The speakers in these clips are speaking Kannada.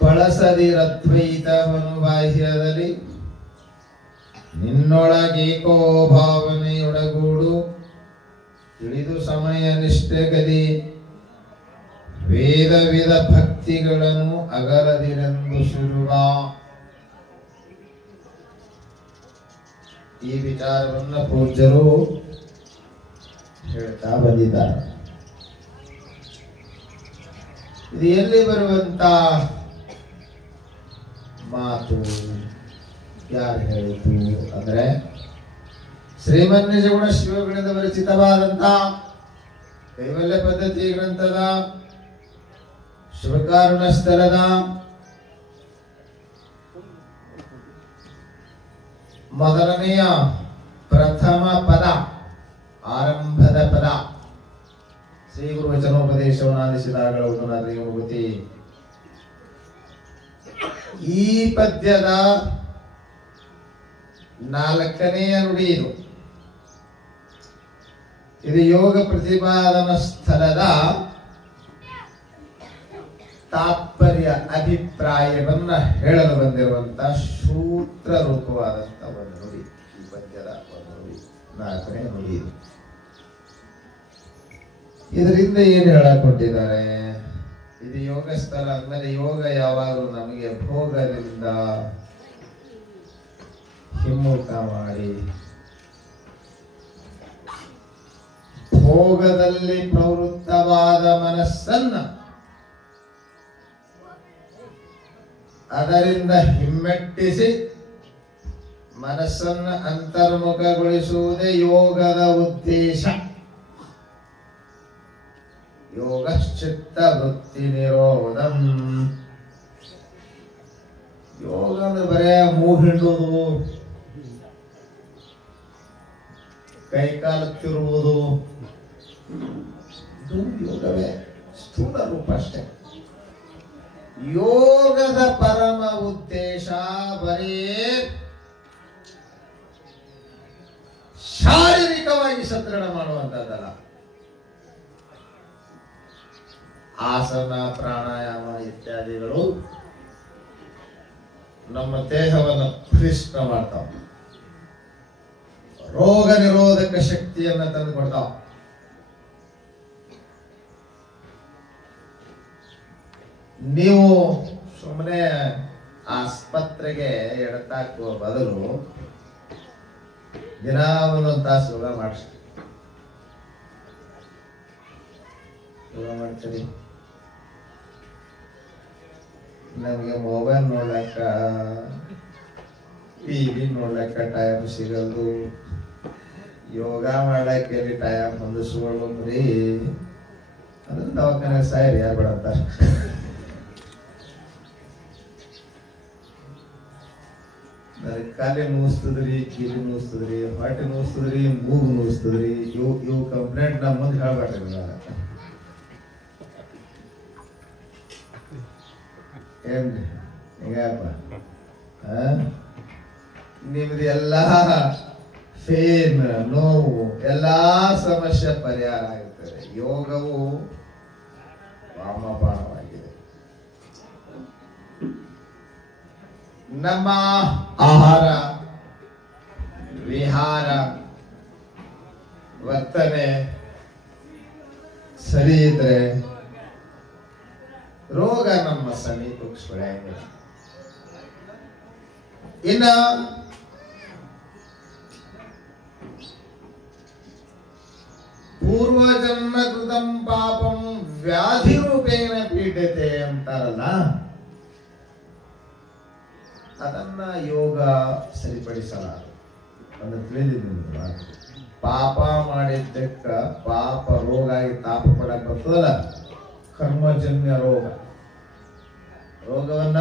ಬಳಸದಿರದ್ವೈತವನು ಬಾಹ್ಯದಲ್ಲಿ ನಿನ್ನೊಳಗೇಕೋ ಭಾವನೆಯೊಡಗೂಡು ತಿಳಿದು ಸಮಯ ನಿಷ್ಠೆಗದಿ ವೇದ ವಿಧ ಭಕ್ತಿಗಳನ್ನು ಅಗಲದಿರೆಂದು ಶುರುವ. ಈ ವಿಚಾರವನ್ನು ಪೂಜ್ಯರು ಹೇಳ್ತಾ ಬಂದಿದ್ದಾರೆ. ಇದು ಎಲ್ಲಿ ಬರುವಂತ ಮಾತು? ಯಾರು ಹೇಳಿತು ಅಂದ್ರೆ ಶ್ರೀಮನ್ನಿಜಗುಣ ಶಿವಗಣದ ವಿರಚಿತವಾದಂತ ಕೈವಲ್ಯ ಪದ್ಧತಿ ಗ್ರಂಥದ ಶಿವಕಾರುಣ ಸ್ಥಳದ ಮೊದಲನೆಯ ಪ್ರಥಮ ಪದ, ಆರಂಭದ ಪದ, ಶ್ರೀ ಗುರು ವಚನೋಪದೇಶವನ್ನು ಆಲಿಸಿದಾಗ ಮುಗುತಿ. ಈ ಪದ್ಯದ 4ನೆಯ ನುಡಿ ಇದು. ಇದು ಯೋಗ ಪ್ರತಿಪಾದನ ಸ್ಥಳದ ತಾತ್ಪರ್ಯ ಅಭಿಪ್ರಾಯವನ್ನ ಹೇಳಲು ಬಂದಿರುವಂತಹ ಸೂತ್ರ ರೂಪವಾದಂತ ಒಂದು ನುಡಿ. ಈ ಪದ್ಯದ ಒಂದು ನುಡಿ, 4ನೇ ನುಡಿ ಇದು. ಇದರಿಂದ ಏನು ಹೇಳಕೊಟ್ಟಿದ್ದಾರೆ? ಇದು ಯೋಗ ಸ್ಥಳ ಅಂದ್ಮೇಲೆ ಯೋಗ ಯಾವಾಗಲೂ ನಮಗೆ ಭೋಗದಿಂದ ಹಿಮ್ಮುಖ ಮಾಡಿ ಭೋಗದಲ್ಲಿ ಪ್ರವೃತ್ತವಾದ ಮನಸ್ಸನ್ನ ಅದರಿಂದ ಹಿಮ್ಮೆಟ್ಟಿಸಿ ಮನಸ್ಸನ್ನು ಅಂತರ್ಮುಖಗೊಳಿಸುವುದೇ ಯೋಗದ ಉದ್ದೇಶ. ಯೋಗಶ್ಚಿತ್ತ ವೃತ್ತಿ ನಿರೋಧಂ. ಯೋಗ ಅಂದ್ರೆ ಬರೇ ಮೂಗು ಹಿಂಡುವುದು, ಕೈಕಾಲ ತಿರುವುದು, ಇದು ಯೋಗವೇ, ಸ್ಥೂಲ ರೂಪ ಅಷ್ಟೇ. ಯೋಗದ ಪರಮ ಉದ್ದೇಶ ಬರೀ ಶಾರೀರಿಕವಾಗಿ ಸದೃಢ ಮಾಡುವಂತದ್ದಲ್ಲ. ಆಸನ, ಪ್ರಾಣಾಯಾಮ ಇತ್ಯಾದಿಗಳು ನಮ್ಮ ದೇಹವನ್ನು ಬಲಿಷ್ಠ ಮಾಡ್ತಾವ, ರೋಗ ನಿರೋಧಕ ಶಕ್ತಿಯನ್ನ ತಂದು ಕೊಡ್ತಾವ. ನೀವು ಸುಮ್ಮನೆ ಆಸ್ಪತ್ರೆಗೆ ಎಡತಾಕುವ ಬದಲು ದಿನ ಒಂದೊಂದು ತಾಸು ಯೋಗ ಮಾಡಿಸಿ. ಯೋಗ ಮಾಡ್ತೀರಿ. ನಮಗೆ ಮೊಬೈಲ್ ನೋಡ್ಲಕ್ಕ, ಟಿವಿ ನೋಡ್ಲಕ್ಕ ಟೈಮ್ ಸಿಗಲ್ದು. ಯೋಗ ಮಾಡ್ಲಕ್ಕೆ ಎಲ್ಲಿ ಟೈಮ್ ಹೊಂದಿಸ್ಕೊಳ್ಳಿ. ಅದನ್ನ ದವಾಖಾನೆ ಸಾಯ್ರಿ, ಯಾರು ಬೇಡಂತಾರೆ. ಕಾಲಿ ನೋಸ್ತದ್ರಿ, ಕೀಲಿ ನೋಸ್ತದ್ರಿ, ಹೊಟ್ಟೆ ನೋಸ್ತದ್ರಿ, ಮೂಗು ನೋಸ್ತದ್ರಿ. ಇವು ಕಂಪ್ಲೇಂಟ್ ನಮ್ಮ ಮುಂದೆ ಹೇಳ್ಬೇಡ್ರಿ. ಏನ್ರಿ ಹಿಂಗಪ್ಪ, ನಿಮ್ದು ಎಲ್ಲಾ ಫೇನ್, ನೋವು, ಎಲ್ಲಾ ಸಮಸ್ಯೆ ಪರಿಹಾರ ಆಗುತ್ತದೆ. ಯೋಗವು ವಾಮಬಾಣವಾಗಿದೆ. ನಮ್ಮ ಆಹಾರ, ವಿಹಾರ, ವರ್ತನೆ ಸರಿ ಇದ್ರೆ ರೋಗ ನಮ್ಮ ಸಮೀಪಕ್ಕೆ ಸುಳಿಯಂಗಿಲ್ಲ. ಇನ್ನ ಪೂರ್ವಜನ್ಮ ಕೃತಂ ಪಾಪಂ ವ್ಯಾಧಿ ರೂಪೇಣ ಪೀಡ್ಯತೆ ಅಂತಾರಲ್ಲ, ಅದನ್ನ ಯೋಗ ಸರಿಪಡಿಸಲಾರ ಅಂತ ತಿಳಿದಿದ್ದೀನಿ. ಪಾಪ ಮಾಡಿದ್ದಕ್ಕ ಪಾಪ ರೋಗ ಆಗಿ ತಾಪ ಪಡಕ್ ಬರ್ತದಲ್ಲ, ಕರ್ಮಜನ್ಯ ರೋಗ. ರೋಗವನ್ನ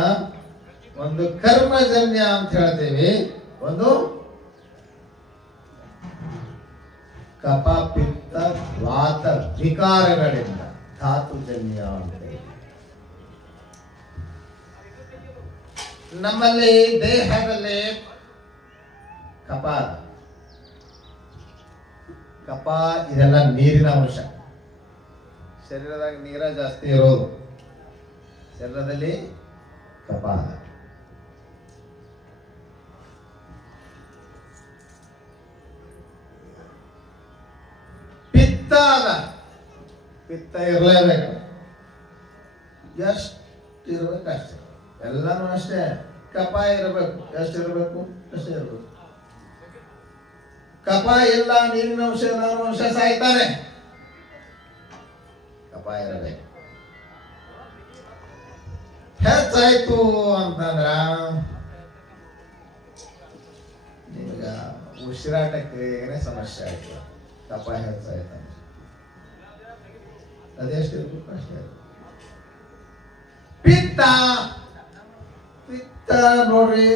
ಒಂದು ಕರ್ಮಜನ್ಯ ಅಂತ ಹೇಳ್ತೇವೆ, ಒಂದು ಕಫ ಪಿತ್ತ ವಾತ ವಿಕಾರಗಳಿಂದ ಧಾತುಜನ್ಯ ಅಂತ. ನಮ್ಮಲ್ಲಿ ದೇಹದಲ್ಲಿ ಕಫ ಕಫ ಇದೆಲ್ಲ ನೀರಿನ ಅಂಶ. ಶರೀರದಾಗ ನೀರ ಜಾಸ್ತಿ ಇರೋದು, ಶರೀರದಲ್ಲಿ ಕಪಾಲ. ಪಿತ್ತ ಅದ, ಪಿತ್ತ ಇರಲೇಬೇಕು. ಎಷ್ಟು ಇರ್ಬೇಕು ಅಷ್ಟೇ, ಎಲ್ಲಾನು ಅಷ್ಟೇ. ಕಪ ಇರಬೇಕು, ಎಷ್ಟು ಇರಬೇಕು ಅಷ್ಟೇ ಇರಬೇಕು. ಕಪ ಇಲ್ಲ, ನೀರಿನ ಅಂಶ ನಾನು ಅಂಶ ಸಾಯ್ತಾನೆ. ಕಪ ಇರಬೇಕು. ಹೆಚ್ಚಾಯ್ತು ಅಂತಂದ್ರ ನಿಮಗ ಉಸಿರಾಟಕ್ಕೆ ಏನೇ ಸಮಸ್ಯೆ ಆಯ್ತು. ಕಪ ಹೆಚ್ಚಾಯ್ತು ಅದೆಷ್ಟು ಇರ್ಬೇಕು ಅಷ್ಟೇ. ಪಿತ್ತ, ಪಿತ್ತ ನೋಡ್ರಿ,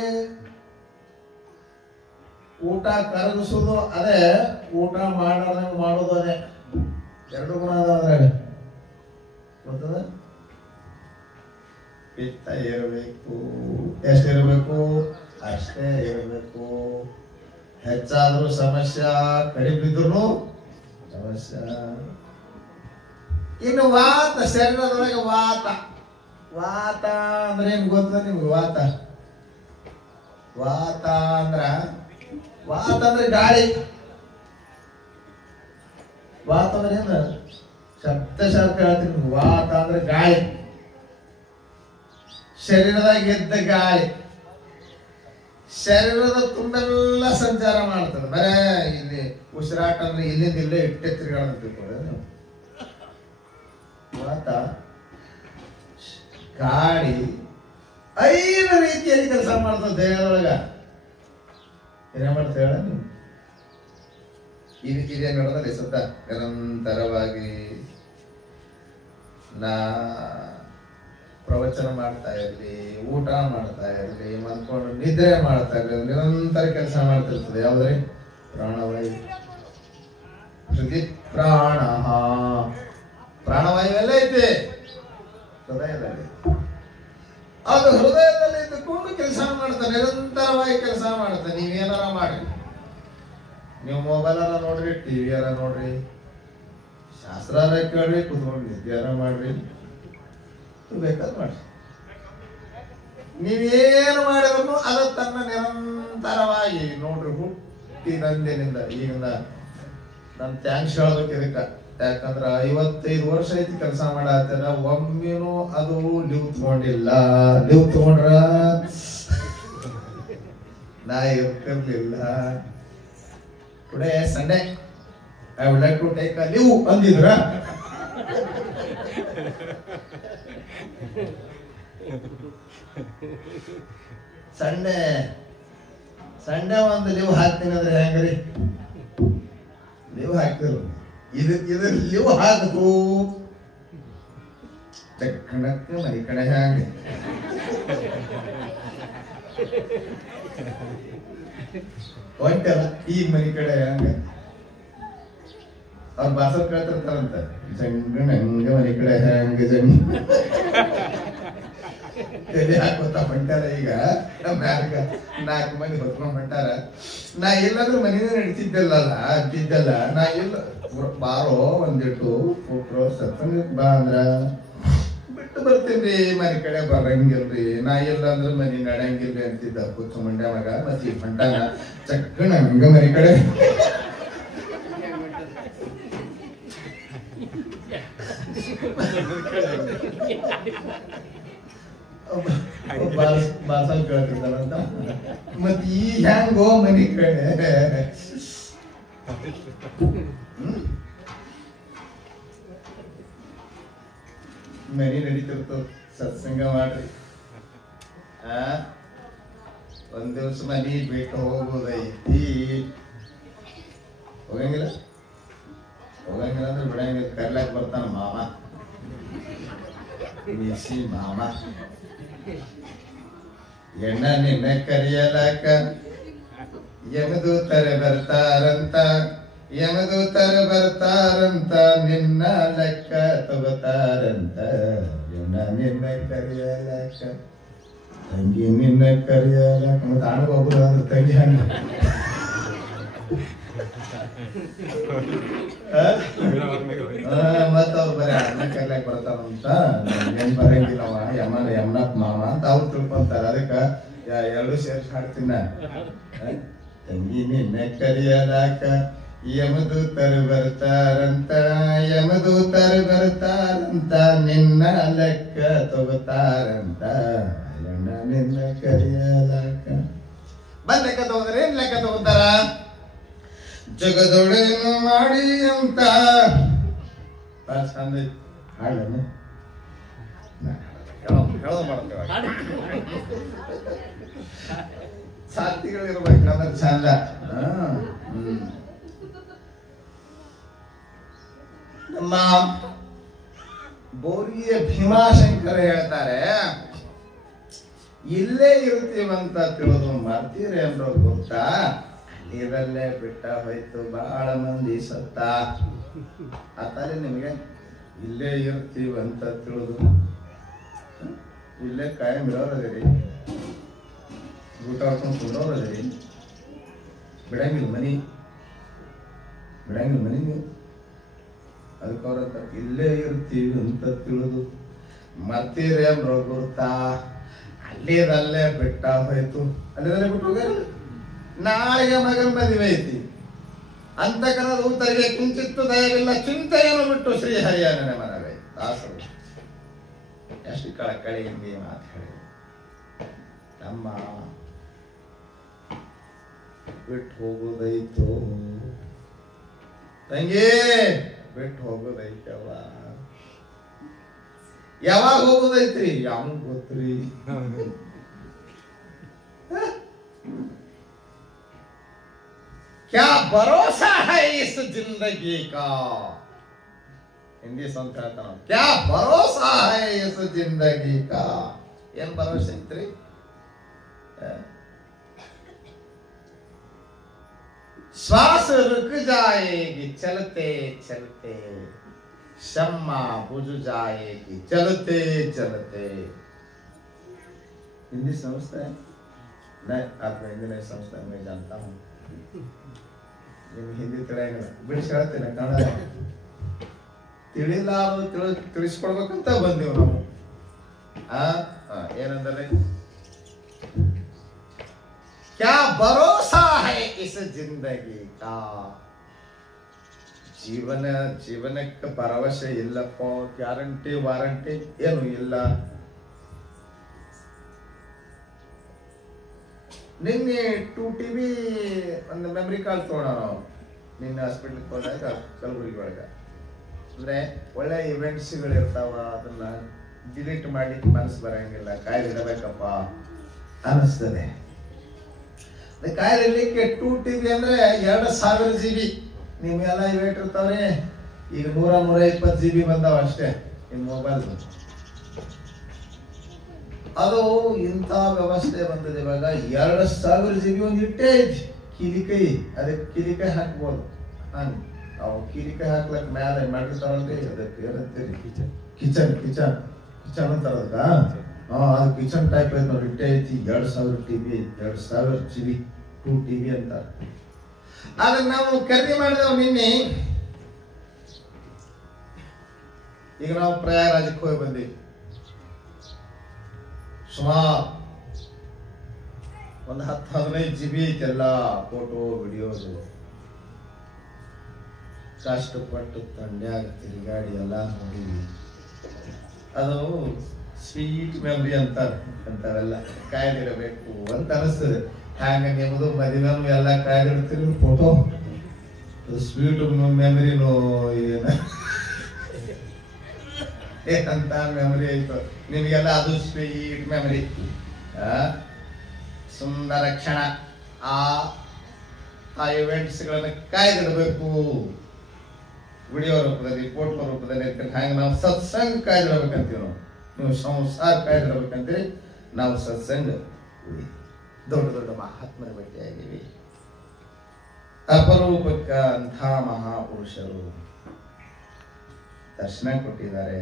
ಊಟ ಕರಗಿಸೋದು ಅದೇ, ಊಟ ಮಾಡದಂಗ ಮಾಡೋದು ಅದೇ. ಎರಡು ಗುಣ ಅದಾದ್ರೆ ಗೊತ್ತದ. ಪಿತ್ತ ಇರಬೇಕು, ಎಷ್ಟಿರಬೇಕು ಅಷ್ಟೇ ಇರಬೇಕು. ಹೆಚ್ಚಾದ್ರೂ ಸಮಸ್ಯೆ, ಕಡಿಮೆ ಇದ್ರು ಸಮಸ್ಯೆ. ಇನ್ನು ವಾತ, ಶರೀರದೊಳಗೆ ವಾತ. ವಾತ ಅಂದ್ರೆ ಏನ್ ಗೊತ್ತ ನಿಮ್ಗೆ? ವಾತ, ವಾತ ಅಂದ್ರ, ವಾತ ಅಂದ್ರೆ ಗಾಳಿ. ವಾತ ಅಂದ್ರೆ ಏನ? ಶಬ್ದಶಾಸ್ತ್ರ ಹೇಳ್ತೀನಿ. ವಾತ ಅಂದ್ರೆ ಗಾಳಿ, ಶರೀರದಾಗ ಎದ್ದ ಗಾಳಿ. ಶರೀರದ ತುಂಬೆಲ್ಲ ಸಂಚಾರ ಮಾಡ್ತದೆ. ಬರೇ ಇಲ್ಲಿ ಉಸಿರಾಟ ಅಂದ್ರೆ ಇಲ್ಲಿಂದ ಇಲ್ಲೇ ಇಟ್ಟೆ ತಿರುಗಾಡ್ತಿರ್ತಾರೆ. ವಾತ ಗಾಳಿ 5 ರೀತಿಯಲ್ಲಿ ಕೆಲಸ ಮಾಡ್ತದೆ ದೇಹದೊಳಗ. ಏನೇ ಮಾಡ್ತೇವೆ ಹೇಳ ನೀವು? ಇದೇ ನೋಡೋದಲ್ಲಿ ಸತ ನಿರಂತರವಾಗಿ ನಾ ಪ್ರವಚನ ಮಾಡ್ತಾ ಇರ್ಲಿ, ಊಟ ಮಾಡ್ತಾ ಇರ್ಲಿ, ಮನ್ಕೊಂಡು ನಿದ್ರೆ ಮಾಡ್ತಾ ಇರ್ಲಿ, ನಿರಂತರ ಕೆಲಸ ಮಾಡ್ತಿರ್ತದೆ. ಯಾವ್ದ್ರಿ? ಪ್ರಾಣವಾಯು. ಹೃದಯ ಪ್ರಾಣ, ಪ್ರಾಣವಾಯು ಎಲ್ಲ ಐತೆ ಹೃದಯದಲ್ಲಿ. ಅದು ಹೃದಯದಲ್ಲಿ ಇದ್ದುಕೊಂಡು ಕೆಲಸ ಮಾಡ್ತಾನೆ, ನಿರಂತರವಾಗಿ ಕೆಲಸ ಮಾಡ್ತಾನೆ. ನೀವೇನಾರ ಮಾಡ್ರಿ, ನೀವು ಮೊಬೈಲಾರ ನೋಡ್ರಿ, ಟಿವಿಯಾರ ನೋಡ್ರಿ, ಶಾಸ್ತ್ರಾರ ಕೇಳ್ರಿ, ಕುತ್ಕೊಂಡು ನಿದ್ಯಾರ ಮಾಡ್ರಿ, ಬೇಕಾದ್ ಮಾಡ್ರಿ. ನೀವೇನು ಮಾಡಿದ್ರು ಅದು ತನ್ನ ನಿರಂತರವಾಗಿ ನೋಡ್ರಿ. ಹುಟ್ಟಿದಂದಿನಿಂದ ಈಗಿಂದ ನನ್ ಥ್ಯಾಂಕ್ಸ್ ಹೇಳ್ಬೇಕು ಇದಕ್ಕ. ಯಾಕಂದ್ರ 55 ವರ್ಷ ಐತಿ ಕೆಲಸ ಮಾಡತ್ತೇನ, ಒಮ್ಮೆನೂ ಅದು ಲೀವ್ ತಗೊಂಡಿಲ್ಲ. ಲೀವ್ ತಗೊಂಡ್ರ ನಾ ಇರ್ತಿರ್ಲಿಲ್ಲ. Today Sunday I would like to take a leave ಅಂದಿದ್ರ ಸಂಡೇ ಒಂದು ಲೀವ್ ಹಾಕ್ತೀನಿ ಅಂದ್ರೆ ಹೆಂಗ್ರಿ? ಲೀವ್ ಹಾಕ್ತಿರು. ಇದು ಲೀವ್ ಹಾಕದು ಚಕ್ಕಣಕ್ಕೆ ಮನೆ ಕಡೆ ಹ್ಯಾಂಗ ಹೊಂಟಲ್ಲ ಈ ಮನೆ ಕಡೆ ಹಂಗ ಅವ್ರ ಬಾಸರ್ ಕೇಳ್ತಿರ್ತಾರಂತ, ಜಂಗಣ ಹಂಗ ಮನೆ ಕಡೆ ಹ್ಯಾಂಗ ಜಂಗ ತಲೆ ಹಾಕೋತ ಹೊಂಟಾರ. ಈಗ ಮ್ಯಾಗ 4 ಮಂದಿ ಹೊತ್ಕೊಂಡ್ ಹೊಂಟಾರ. ನಾ ಎಲ್ಲಾದ್ರೂ ಮನೇನೆ ನಡೀತಿದ್ದಲ್ಲ ಅಂತಿದ್ದಲ್ಲ. ನಾ ಎಲ್ಲ ಬಾರೋ ಒಂದಿಟ್ಟು ಕೊಟ್ರು ಸತ್ತಂಗ ಬಾ ಅಂದ್ರ ಬಿಟ್ಟು ಬರ್ತೀನ್ರಿ, ಮನೆ ಕಡೆ ಬರಂಗಿಲ್ರಿ. ನಾ ಇಲ್ಲ ಅಂದ್ರ ಮನಿ ನಡಂಗಿಲ್ರಿ ಅಂತಿದ್ದ ಕೂತು ಮಂಡ್ಯ ಮಗ. ಮತ್ತೆ ಹೊಂಟಾನ ಚಕ್ಕಣ ಹಂಗ ಮನೆ ಕಡೆ ಬಾಸಲ್ ಕೇಳ್ತಿರ್ತಾರಂತ. ಮತ್ ಈ ಹ್ಯಾಂಗೋ ಮನಿ ಕಡೆ ಮನಿ ನಡೀತಿರ್ತದ. ಸತ್ಸಂಗ ಮಾಡ್ರಿ. ಒಂದ್ ದಿವ್ಸ ಮನಿ ಬಿಟ್ಟು ಹೋಗೋದೈತಿ. ಹೋಗಂಗಿಲ್ಲ ಅಂದ್ರೆ ಬಿಡಂಗಿಲ್ಲ. ಕರ್ಲಾಕ್ ಬರ್ತಾನ ಮಾಮ, ಬಿಸಿ ಮಾಮ. ಎಣ್ಣ ನಿನ್ನ ಕರಿಯಲಾಕ ಯಮದೂತರು ಬರ್ತಾರಂತ, ಯಮದೂತರು ಬರ್ತಾರಂತ, ನಿನ್ನ ಲೆಕ್ಕ ತಗೋತಾರಂತ. ಎಣ್ಣ ನಿನ್ನ ಕರಿಯಲಾಕ, ತಂಗಿ ನಿನ್ನ ಕರಿಯಲಾಕ. ಮತ್ತೆ ಆಗ ಒಬ್ಬರು ಅಂದ್ರೆ ತಂಗಿ ಹಂಗ ಮತ್ತ ಅವ್ರು ಬರೀ ಅಣ್ಣ ಕರ್ಲಾಕ್ ಬರ್ತಾರಂತ ಏನ್ ಬರಂಗಿಲ್ಲವ ಯಮನಪ್ಪ ಮಾವ ಅಂತ ಅವ್ರು ತಿಳ್ಕೊಂತಾರ. ಅದಕ್ಕ ಎರಡು ಸೇರ್ಸಿ ಹಾಡ್ತೀನ. ತಂಗಿ ನಿನ್ನ ಕರಿಯಲಾಕ ಯಮದೂತರು ಬರ್ತಾರಂತ, ಯಮದೂತರು ಬರ್ತಾರಂತ, ನಿನ್ನ ಲೆಕ್ಕ ತಗೋತಾರಂತ, ನಿನ್ನ ಕರಿಯಲಾಕ. ಬಂದ್ ಲೆಕ್ಕ ತಗೋದ್ರೆ ಏನ್ ಲೆಕ್ಕ ತಗೋತಾರ? ಜಗದೊಳೇನು ಮಾಡಿ ಅಂತ ಚಂದ ಹಾಡೇನು ಹೇಳೋದು ಮಾಡ್ತೇವೆ. ಸಾಥಿಗಳಿರ್ಬೇಕಂದ್ರೆ ಚಂದ. ನಮ್ಮ ಬೋರಿಯ ಭೀಮಾಶಂಕರ ಹೇಳ್ತಾರೆ, ಇಲ್ಲೇ ಇರ್ತೀವಂತ ತಿಳಿದು ಮರ್ತೀರಿ ಅನ್ನೋದು ಗೊತ್ತಾ, ನೀರಲ್ಲೇ ಬಿಟ್ಟ ಹೋಯ್ತು ಬಹಳ ಮಂದಿ ಸತ್ತ. ಆತಾರೆ ನಿಮಗೆ ಇಲ್ಲೇ ಇರ್ತೀವಂತ ತಿಳಿದು ಇಲ್ಲೇ ಕಾಯಂ ಇರೋರದಿರಿ, ಊಟ ಹೊಡ್ಕೊಂಡು ಕುಂಡೋರದಿರಿ, ಬಿಡಂಗಿಲ್ಲ ಮನಿ ನೀವು. ಅದಕ್ಕೆ ಅವ್ರಂತ ಇಲ್ಲೇ ಇರ್ತೀವಿ ಅಂತ ತಿಳಿದು ಮರ್ತೀರಿ ಅನ್ನೋ ಗೊತ್ತಾ, ಅಲ್ಲಿದಲ್ಲೇ ಬಿಟ್ಟ ಹೋಯ್ತು. ಅಲ್ಲಿದಲ್ಲೇ ಬಿಟ್ಟು ಹೋಗ್ಯಾರ. ನಾಳೆಗೆ ಮಗನ ಮದುವೆ ಐತಿ ಅಂತ ಕನ್ನಡ ಊತರಿಗೆ ಕಿಂಚಿತ್ತು ದಯವಿಲ್ಲ, ಚಿಂತೆಯನ್ನು ಬಿಟ್ಟು ಶ್ರೀಹರಿಯ ನೆನೆ ಮನವೇ. ದಾಸರು ಎಷ್ಟು ಕಳಕಳಿಯಿಂದ ಮಾತು ಹೇಳಿ, ನಮ್ಮ ಬಿಟ್ಟು ಹೋಗೋದೈತು ತಂಗಿ, ಬಿಟ್ಟು ಹೋಗೋದೈತವ. ಯಾವಾಗ ಹೋಗೋದೈತ್ರಿ? ಯಾವ ಗೊತ್ತ್ರಿ? क्या भरोसा है इस जिंदगी का? हिंदी संत कहता हूं, क्या भरोसा है इस जिंदगी का? ಏನ್ ಭರವಸೆ ಐತ್ರಿ? श्वास रुक जाएगी चलते चलते, शम्मा बुझ जाएगी चलते चलते. हिंदी समझते हैं? नहीं, आपको हिंदी नहीं समझता, मैं जानता हूँ. ನಿಮ್ಗೆ ಹಿಂದಿ ತಿಳಿಯಂಗಿಲ್ಲ, ಬಿಡಿಸಿ ಹೇಳ್ತೇನೆ. ಕನ್ನಡ ತಿಳಿಸ್ಕೊಡ್ಬೇಕಂತ ಬಂದೀವಿ ನಾವು. ಏನಂದ್ರೆ, ಕ್ಯಾ ಭರೋಸಾ ಹೈ ಇಸ್ ಜಿಂದಗಿ ಕಾ? ಜೀವನಕ್ಕೆ ಭರವಸೆ ಇಲ್ಲಪ್ಪ, ಗ್ಯಾರಂಟಿ ವಾರಂಟಿ ಏನು ಇಲ್ಲ. ನಿನ್ನೆ 2TB ಒಂದು ಮೆಮರಿ ಕಾರ್ಡ್ ತಗೊಳ್ಳೋಣ ನಾವು. ನಿನ್ನೆ ಹಾಸ್ಪಿಟ್ಲಿಗೆ ಹೋದಾಗ ಕಲಬುರಗಿ ಒಳಗೆ, ಅಂದ್ರೆ ಒಳ್ಳೆ ಇವೆಂಟ್ಸ್ಗಳು ಇರ್ತಾವ, ಅದನ್ನ ಡಿಲೀಟ್ ಮಾಡ್ಲಿಕ್ಕೆ ಮನಸ್ಸು ಬರಂಗಿಲ್ಲ. ಕಾಯಿಲೆ ಇಡಬೇಕಪ್ಪ ಅನಿಸ್ತದೆ. ಕಾಯಿಲೆ ಇರ್ಲಿಕ್ಕೆ 2TB ಅಂದ್ರೆ 2000 GB. ನಿಮ್ಗೆಲ್ಲ ಇವೆಂಟ್ ಇರ್ತಾವ್ರಿ. ಈಗ 100-120 GB ಬಂದಾವ ಅಷ್ಟೇ ನಿಮ್ ಮೊಬೈಲ್. ಅದು ಇಂಥ ವ್ಯವಸ್ಥೆ ಬಂದಿದೆ. ಇವಾಗ 2000 GB ಒಂದು ಇಟ್ಟೇ ಐತಿ. ಕಿಲಿಕೈ, ಅದಕ್ಕೆ ಕಿಲಿಕೈ ಹಾಕ್ಬೋದು. ಅವು ಕಿಲಿಕೈ ಹಾಕ್ಲಕ್ ಮ್ಯಾಲೆ ಮಾಡಿರ್ತಾವಲ್ರಿ, ಅದಕ್ಕೆ ಏನಂತೀರಿ? ಕಿಚನ್ ಅಂತಾರ. ಅದು ಕಿಚನ್ ಟೈಪ್ ಐತಿ ನೋಡಿ, ಇಟ್ಟೇ ಐತಿ. 2000 TB, 2000 GB 2TB ಅಂತ. ಅದನ್ನ ನಾವು ಖರೀದಿ ಮಾಡಿದೆವು ನಿನ್ನೆ. ಈಗ ನಾವು ಪ್ರಯಾಗರಾಜಕ್ಕೆ ಹೋಗಿ ಬಂದಿವಿ. ಸುಮಾರು ಒಂದು 10-15 GB ಐತೆಲ್ಲ ಫೋಟೋ ವಿಡಿಯೋಸ್. ಕಷ್ಟಪಟ್ಟು ತಂಡ್ಯಾಗ ತಿರುಗಾಡಿ ಎಲ್ಲ ನೋಡಿದ್ವಿ. ಅದು ಸ್ವೀಟ್ ಮೆಮರಿ ಅಂತಾವೆಲ್ಲ ಕಾಯ್ದಿರಬೇಕು ಅಂತ ಅನಿಸ್ತದೆ. ಹ್ಯಾಂಗ ನಿಮ್ಮದು ಮದುವೆನೂ ಎಲ್ಲ ಕಾಯ್ದಿಡ್ತೀರಿ ಫೋಟೋ, ಸ್ವೀಟ್ ಮೆಮರಿನೂ ಏನಂತ ಮೆಮರಿ ಆಯ್ತು ನಿಮಗೆಲ್ಲ. ಅದು ಸ್ವೀಟ್ ಮೆಮರಿ. ಸುಂದರ ಕ್ಷಣ. ಆ ಇವೆಂಟ್ಸ್ಗಳನ್ನ ಕಾಯ್ದಿಡಬೇಕು ವಿಡಿಯೋ ರೂಪದಲ್ಲಿ, ಫೋಟೋ ರೂಪದಲ್ಲಿ. ಹಂಗೆ ನಾವು ಸತ್ಸಂಗ ಕಾಯ್ದಿಡಬೇಕಂತೀವಿ. ನೀವು ಸಂಸಾರ ಕಾಯ್ದಿಡಬೇಕಂತೀರಿ, ನಾವು ಸತ್ಸಂಗ. ದೊಡ್ಡ ಮಹಾತ್ಮರ ಭೇಟಿಯಾಗಿವಿ. ಅಪರೂಪಕ್ಕ ಅಂಥ ಮಹಾಪುರುಷರು ದರ್ಶನ ಕೊಟ್ಟಿದ್ದಾರೆ,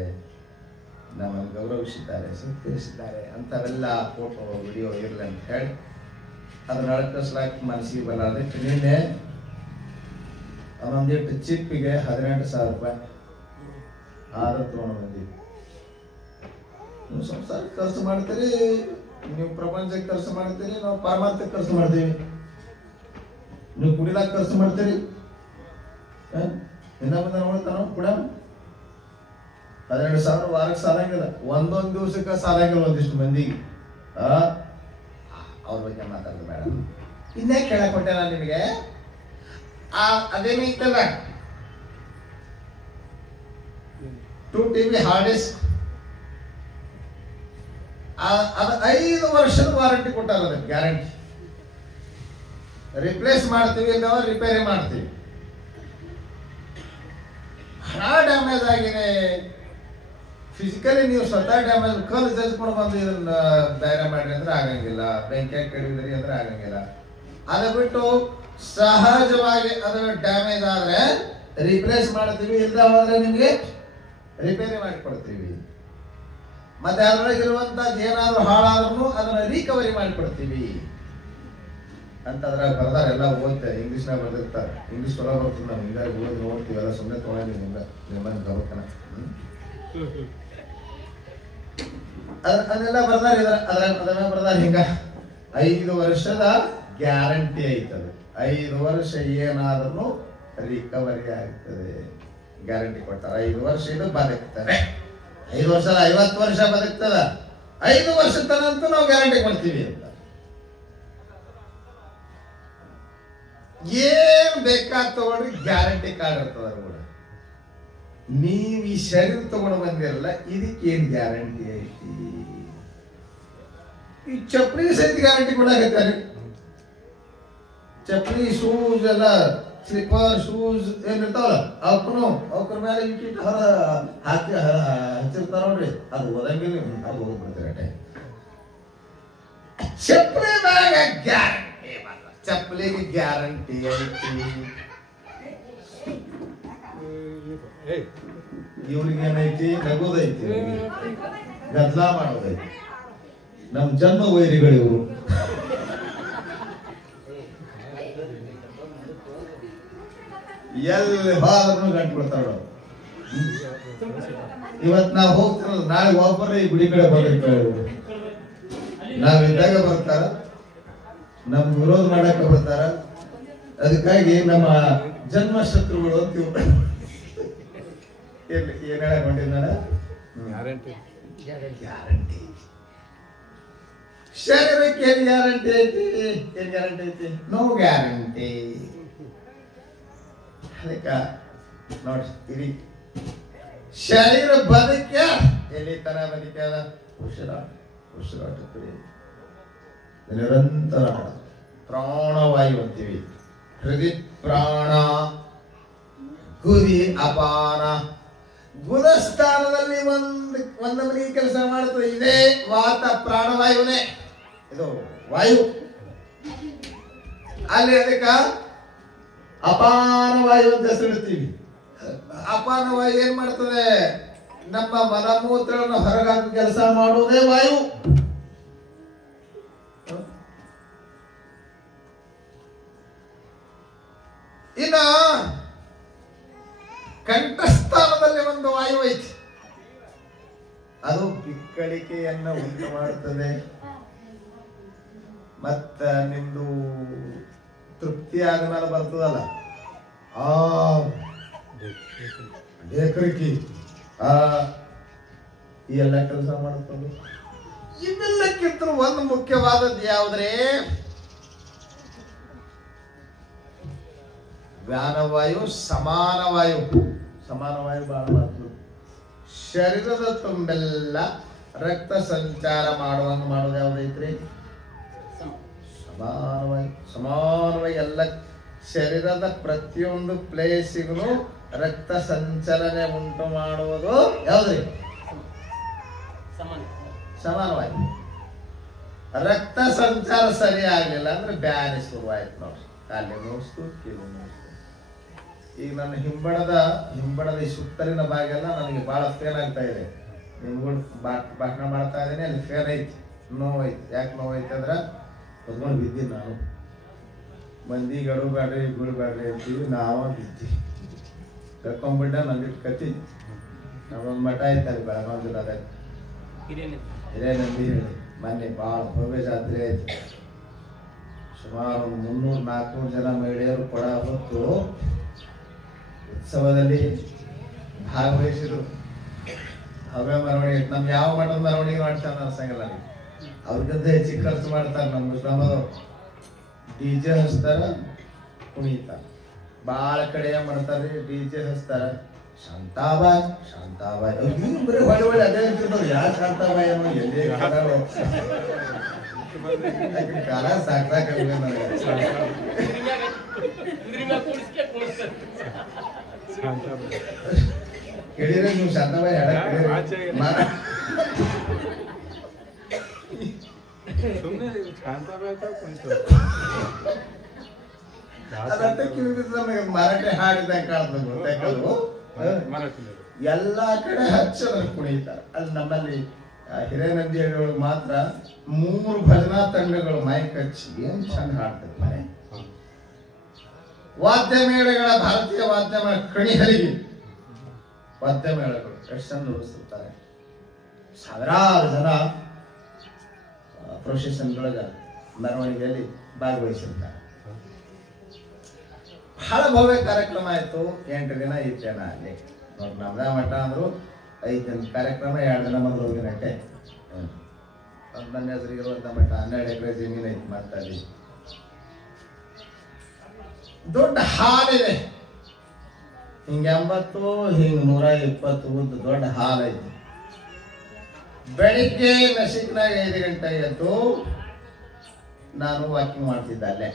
ನಮ್ಮನ್ನು ಗೌರವಿಸಿದ್ದಾರೆ, ಸತ್ಕರಿಸಿದ್ದಾರೆ. ಅಂಥವೆಲ್ಲ ಫೋಟೋ ವಿಡಿಯೋ ಇರಲಿ ಅಂತ ಹೇಳಿ ಅದನ್ನ ಅಳಕಿಸ್ಲಾಕ ಮನಸ್ಸಿಗೆ ಬರಲಾರ್ದೆ ನಿನ್ನೆ ಅದೊಂದಿಟ್ಟು ಚಿಪ್ಪಿಗೆ 18,000 ರೂಪಾಯಿ ಆದ ತಗೊಂಡು ಬಂದೀವಿ. ನೀವು ಸಂಸಾರಕ್ಕೆ ಖರ್ಚು ಮಾಡ್ತೀರಿ, ನೀವು ಪ್ರಪಂಚಕ್ಕೆ ಖರ್ಚು ಮಾಡ್ತೀರಿ, ನಾವು ಪರಮಾರ್ಥಕ್ಕೆ ಖರ್ಚು ಮಾಡ್ತೀವಿ. ನೀವು ಕುಡಿಲಾಕ ಖರ್ಚು ಮಾಡ್ತೀರಿ, ಇನ್ನ ಬಂದ ನೋಡ್ತಾನ ಕೂಡ 12,000 ವಾರಕ್ಕೆ ಸಾಲಂಗಿಲ್ಲ, ಒಂದೊಂದು ದಿವಸಕ್ಕೆ ಸಾಲಂಗಿಲ್ಲ ಒಂದಿಷ್ಟು ಮಂದಿಗೆ. ಅವ್ರ ಬಗ್ಗೆ ಮಾತಾಡೋದು ಬೇಡ. ಇನ್ನೇ ಕೇಳಕ್ ಕೊಟ್ಟೆ ನಾನು ನಿಮಗೆ. ಅದೇನೈತಲ್ಲ 2 TB ಹಾರ್ಡ್ ಡಿಸ್ಕ್, ಅದು 5 ವರ್ಷದ ವಾರಂಟಿ ಕೊಟ್ಟಾರ. ಅದಕ್ಕೆ ಗ್ಯಾರಂಟಿ. ರಿಪ್ಲೇಸ್ ಮಾಡ್ತೀವಿ ಇಲ್ಲವ ರಿಪೇರಿ ಮಾಡ್ತೀವಿ. ಹಣ ಡ್ಯಾಮೇಜ್ ಆಗಿದೆ, ಫಿಸಿಕಲಿ ನೀವು ಸ್ವತಃ ಡ್ಯಾಮೇಜ್ ಕಲ್ಲು ಜಜ್ಕೊಂಡು ಬಂದು ಇದನ್ನ ಧೈರ್ಯ ಮಾಡ್ರಿ ಅಂದ್ರೆ ಆಗಂಗಿಲ್ಲ, ಬೆಂಕಿಯಾಗಿ ಕಡಿದ್ರಿ ಅಂದ್ರೆ ಆಗಂಗಿಲ್ಲ. ಅದು ಬಿಟ್ಟು ಸಹಜವಾಗಿ ಅದು ಡ್ಯಾಮೇಜ್ ಆದ್ರೆ ರಿಪ್ಲೇಸ್ ಮಾಡ್ತೀವಿ, ಇಲ್ಲ ಹೋದ್ರೆ ನಿಮ್ಗೆ ರಿಪೇರಿ ಮಾಡಿಕೊಡ್ತೀವಿ. ಮತ್ತೆ ಅದರೊಳಗಿರುವಂತದ್ದು ಏನಾದ್ರು ಹಾಳಾದ್ರೂ ಅದನ್ನ ರಿಕವರಿ ಮಾಡಿಕೊಡ್ತೀವಿ ಅಂತ ಅದ್ರಾಗ ಬರ್ದಾರ. ಎಲ್ಲ ಓದ್ತಾರೆ, ಇಂಗ್ಲೀಷ್ನಾಗ ಬರ್ದಿರ್ತಾರೆ. ಇಂಗ್ಲೀಷ್ ಹೊರ ಬರ್ತೀವಿ ನಾವು, ಹಿಂಗಾಗಿ ಓದಿ ನೋಡ್ತೀವಿ, ಎಲ್ಲ ಸುಮ್ಮನೆ ತೊಗೊಂಡು ನಿಮ್ಮನ್ನ ಗಮನ ಅದನ್ನೆಲ್ಲ ಬರ್ದಾರ. ಅದನ್ನ ಬರ್ದಾರ ಹಿಂಗ 5 ವರ್ಷದ ಗ್ಯಾರಂಟಿ ಐತದೆ. 5 ವರ್ಷ ಏನಾದ್ರೂ ರಿಕವರಿ ಆಗ್ತದೆ, ಗ್ಯಾರಂಟಿ ಕೊಡ್ತಾರ. 5 ವರ್ಷ ಇದು ಬದುಕ್ತಾರೆ. 5 ವರ್ಷ 50 ವರ್ಷ ಬದುಕ್ತದ, 5 ವರ್ಷ ತನಂತೂ ನಾವು ಗ್ಯಾರಂಟಿ ಕೊಡ್ತೀವಿ ಅಂತ. ಏನ್ ಬೇಕಾದ್ ತಗೊಂಡ್ರಿ ಗ್ಯಾರಂಟಿ ಕಾರ್ಡ್ ಇರ್ತದ ಕೂಡ. ನೀವ್ ಈ ಶರೀರ ತಗೊಂಡು ಬಂದಿರಲ್ಲ, ಇದಕ್ಕೇನ್ ಗ್ಯಾರಂಟಿ ಐತಿ? ಈ ಚಪ್ಪಲಿ ಸಹಿತ ಗ್ಯಾರಂಟಿ ಕೊಡಾಕತ್ತಾರೆ. ಚಪ್ಪಲಿ, ಶೂಸ್ ಎಲ್ಲ, ಸ್ಲಿಪ್ಪರ್ ಶೂಸ್ ಏನಿರ್ತಾವಲ್ಲ ಅವಕ್ರ ಮೇಲೆ ಇಟ್ಟಿಟ್ಟು ಹಚ್ಚಿರ್ತಾರ ನೋಡ್ರಿ, ಅದು ಓದಂಗಿಲ್ಲ, ಅದು ಹೋಗ್ಬಿಡ್ತಾರೆ. ಚಪ್ಪಲಿ ಮ್ಯಾಗ ಗ್ಯಾರಂಟಿ, ಚಪ್ಪಲಿಗೆ ಗ್ಯಾರಂಟಿ ಐತಿ. ಇವ್ರಿಗೆ ಏನೈತಿ? ನಗೋದೈತಿ, ಗದ್ಲ ಮಾಡೋದೈತಿ. ನಮ್ ಜನ್ಮ ವೈರಿಗಳು ಇವರು. ಎಲ್ಲಿ ಹೋದ್ರೂ ಗಂಟು ಬಿಡ್ತಾರ. ಇವತ್ ನಾವ್ ಹೋಗ್ತಿರಲ್ಲ, ನಾಳೆ ಒಬ್ಬರೇ ಈ ಗುಡಿ ಕಡೆ ಬಂದಿರ್ತಾರೆ. ನಾವಿದ್ದಾಗ ಬರ್ತಾರ, ನಮ್ ವಿರೋಧ ಮಾಡಕ್ಕೆ ಬರ್ತಾರ. ಅದಕ್ಕಾಗಿ ನಮ್ಮ ಜನ್ಮ ಶತ್ರುಗಳು ಅಂತ ಏನ್ ಹೇಳಕೊಂಡಿದ್ದಾರ? ಗ್ಯಾರಂಟಿ. ಶರೀರಕ್ಕೆ ಏನ್ ಗ್ಯಾರಂಟಿ ಐತಿ? ಏನ್ ಗ್ಯಾರಂಟಿ ಐತಿ? No guarantee. ಅದಕ್ಕ ನೋಡಿ, ಇಡೀ ಶರೀರ ಬದುಕ ಎಲ್ಲಿ ತರ ಬದುಕ್ಯಾದ? ಉಸಿರಾಟ ನಿರಂತರ ಪ್ರಾಣವಾಯು ಅಂತೀವಿ. ಹೃದಯ ಪ್ರಾಣ, ಗುರಿ ಅಪಾನ. ಗುಣಸ್ಥಾನದಲ್ಲಿ ಒಂದು ಮನೆ ಕೆಲಸ ಮಾಡ್ತದೆ. ಇದೇ ವಾತ ಪ್ರಾಣವಾಯುನೇ, ಇದು ವಾಯು. ಅಲ್ಲಿ ಅದಕ್ಕ ಅಪಾನ ವಾಯು ಅಂತ ಹೆಸರಿಡ್ತೀವಿ. ಅಪಾನ ವಾಯು ಏನ್ ಮಾಡ್ತದೆ? ನಮ್ಮ ಮಲಮೂತ್ರವನ್ನು ಹೊರಗಾಕ ಕೆಲಸ ಮಾಡುವುದೇ ವಾಯು. ಇನ್ನ ಕಂಠಸ್ಥಾನದಲ್ಲಿ ಒಂದು ವಾಯು ಐತಿ, ಅದು ಬಿಕ್ಕಳಿಕೆಯನ್ನ ಉಂಟು ಮಾಡುತ್ತದೆ. ಮತ್ತ ನಿಮ್ದು ತೃಪ್ತಿ ಆದ ಮೇಲೆ ಬರ್ತದಲ್ಲ ಬೇಕರಿಕೆ, ಈ ಎಲ್ಲ ಕೆಲಸ ಮಾಡುತ್ತದೆ. ಇವೆಲ್ಲಕ್ಕಿಂತ ಒಂದು ಮುಖ್ಯವಾದದ್ದು ಯಾವುದ್ರೆ? ವ್ಯಾನವಾಯು, ಸಮಾನವಾಯು. ಸಮಾನವಾಯು ಬಹಳ ಮಾತು. ಶರೀರದ ತುಂಬೆಲ್ಲ ರಕ್ತ ಸಂಚಾರ ಮಾಡುವಂಗ ಮಾಡೋದು ಯಾವ್ದೈತ್ರಿ? ಸಮಾನವಾಯು. ಸಮಾನವಾಗಿ ಎಲ್ಲ ಶರೀರದ ಪ್ರತಿಯೊಂದು ಪ್ಲೇಸಿಗೂ ರಕ್ತ ಸಂಚಲನೆ ಉಂಟು ಮಾಡುವುದು ಯಾವ್ದ್ರಿ? ಸಮಾನವಾಯು. ರಕ್ತ ಸಂಚಾರ ಸರಿ ಆಗ್ಲಿಲ್ಲ ಅಂದ್ರೆ ಬ್ಯಾನಿ ಶುರುವಾಯ್ತು ನೋಡ್ರಿ. ಕಾಲಿ ನೋಡ್ಸ್ತು, ಕೀಲು ನೋಡ್ಸ್ತು. ಈಗ ನನ್ನ ಹಿಂಬಡದ ಈ ಸುತ್ತಲಿನ ಭಾಗ ಎಲ್ಲ ನನಗೆ ಬಹಳ ಫೇನ್ ಆಗ್ತಾ ಇದೆ. ನಿಮ್ಗಳು ಭಾಷಣ ಮಾಡ್ತಾ ಇದ್ದೀನಿ, ಅಲ್ಲಿ ಫೇನ್ ಐತಿ, ನೋವೈತಿ. ಯಾಕೆ ನೋವೈತಿ ಅಂದ್ರೆ ಹೊದ್ಕೊಂಡು ಬಿದ್ದೀನಿ ನಾನು. ಮಂದಿ ಗಡು ಬ್ಯಾಡ್ರಿ ಗುಳು ಬ್ಯಾಡ್ರಿ ಅಂತೀವಿ, ನಾವ ಬಿದ್ದೀವಿ. ಕರ್ಕೊಂಡ್ಬಿಟ್ಟ ನಂದಿಟ್ಟು ಕತ್ತಿ. ನಮ್ಮೊಂದು ಮಠ ಐತಲ್ಲಿ ಬೆಳಗಾವಿ ಜಿಲ್ಲಾದಾಗ ಹಿರೇನಂದಿ ಹೇಳಿ, ಮೊನ್ನೆ ಭಾಳ ಭವ್ಯ ಜಾತ್ರೆ ಆಯ್ತು. ಸುಮಾರು 300-400 ಜನ ಮಹಿಳೆಯರು ಕೊಡ ಹೊತ್ತು ಉತ್ಸವದಲ್ಲಿ ಭಾಗವಹಿಸಿದ್ರು. ಭವ್ಯ ಮೆರವಣಿಗೆ. ನಮ್ ಯಾವ ಮಠದ ಮೆರವಣಿಗೆ ಮಾಡ್ತಾರ ಅನ್ಸಂಗಿಲ್ಲ. ಅವ್ರಿಗಂತ ಹೆಚ್ಚಿಗೆ ಖರ್ಚು ಮಾಡ್ತಾರೆ ನಮ್ಮ ಮುಸ್ಲಾಮದವ್ರು. DJ ಹಚ್ತಾರ, ಕುಣಿತಾರ. ಬಾಳ ಕಡೆ ಏನ್ ಮಾಡ್ತಾರೆ, DJ ಹಚ್ತಾರ, ಶಾಂತಾಬಾಯ್ ಶಾಂತಾಬಾಯ್. ಬರೀ ಹೊಳೆ ಹೊಳೆ ಅದೇ ಇರ್ತಿರ್ತಾವ. ಯಾರು ಶಾಂತಾಬಾಯ್ ಅನ್ನೋ ಎಲ್ಲೇ ಕಾಲ ಸಾಕಾಗ ಕೇಳಿದ್ರೆ ನೀವು ಶಾಂತಾಬಾಯಿ ಹಾಡ ಅದಂತ ಕಿವಿದ ನಮಗೆ ಮರಾಠಿ ಹಾಡಿದಂಗೆ ಕಾಣ್ತದೆ. ಗೊತ್ತಾಯ್ತು, ಎಲ್ಲಾ ಕಡೆ ಹಚ್ಚದ್ರ ಕುಣಿತಾರೆ. ಅಲ್ಲಿ ನಮ್ಮಲ್ಲಿ ಹಿರೇನಂದಿ ಒಳಗೆ ಮಾತ್ರ 3 ಭಜನಾ ತಂಡಗಳು ಮೈಕ್ ಹಚ್ಚಿ ಏನ್ ಚಂದ ಹಾಡ್ತಾರೆ. ಮನೆ ವಾದ್ಯ ಮೇಳಗಳ, ಭಾರತೀಯ ವಾದ್ಯ ಮೇಳ, ಕಣಿಹಲಿಗೆ ವಾದ್ಯ ಮೇಳಗಳು ಎಷ್ಟು ಚಂದ ನುಡಿಸುತ್ತಾರೆ. ಸಾವಿರಾರು ಜನ ಪ್ರೊಸೆಷನ್ಗಳೊಳಗ ಮೆರವಣಿಗೆಯಲ್ಲಿ ಭಾಗವಹಿಸಿರ್ತಾರೆ. ಬಹಳ ಭವ್ಯ ಕಾರ್ಯಕ್ರಮ ಆಯ್ತು. 8 ದಿನ 5 ಜನ ಅಲ್ಲಿ ನೋಡಿ. ನಮ್ದ ಮಠ ಅಂದ್ರು 5 ದಿನ ಕಾರ್ಯಕ್ರಮ, 2 ದಿನ ಮೊದಲು ಹೋಗಿ ನಟ್ಟೆ. ನನ್ನ ಹೆಸರಿಗಿರುವಂತ ಮಠ 12 ಎಕರೆ ಜಮೀನ್ ಐತಿ. ಮತ್ತಲ್ಲಿ ದೊಡ್ಡ ಹಾಲ್ ಇದೆ. ಹಿಂಗ 80 ಹಿಂಗ 120 ಉದ್ದ ದೊಡ್ಡ ಹಾಲ್ ಐತಿ. ಬೆಳಿಗ್ಗೆ ನಸಿಕ್ನಾಗ 5 ಗಂಟೆಗೆ ಎದ್ದು ನಾನು ವಾಕಿಂಗ್ ಮಾಡ್ತಿದ್ದೆ ಅಲ್ಲೇ.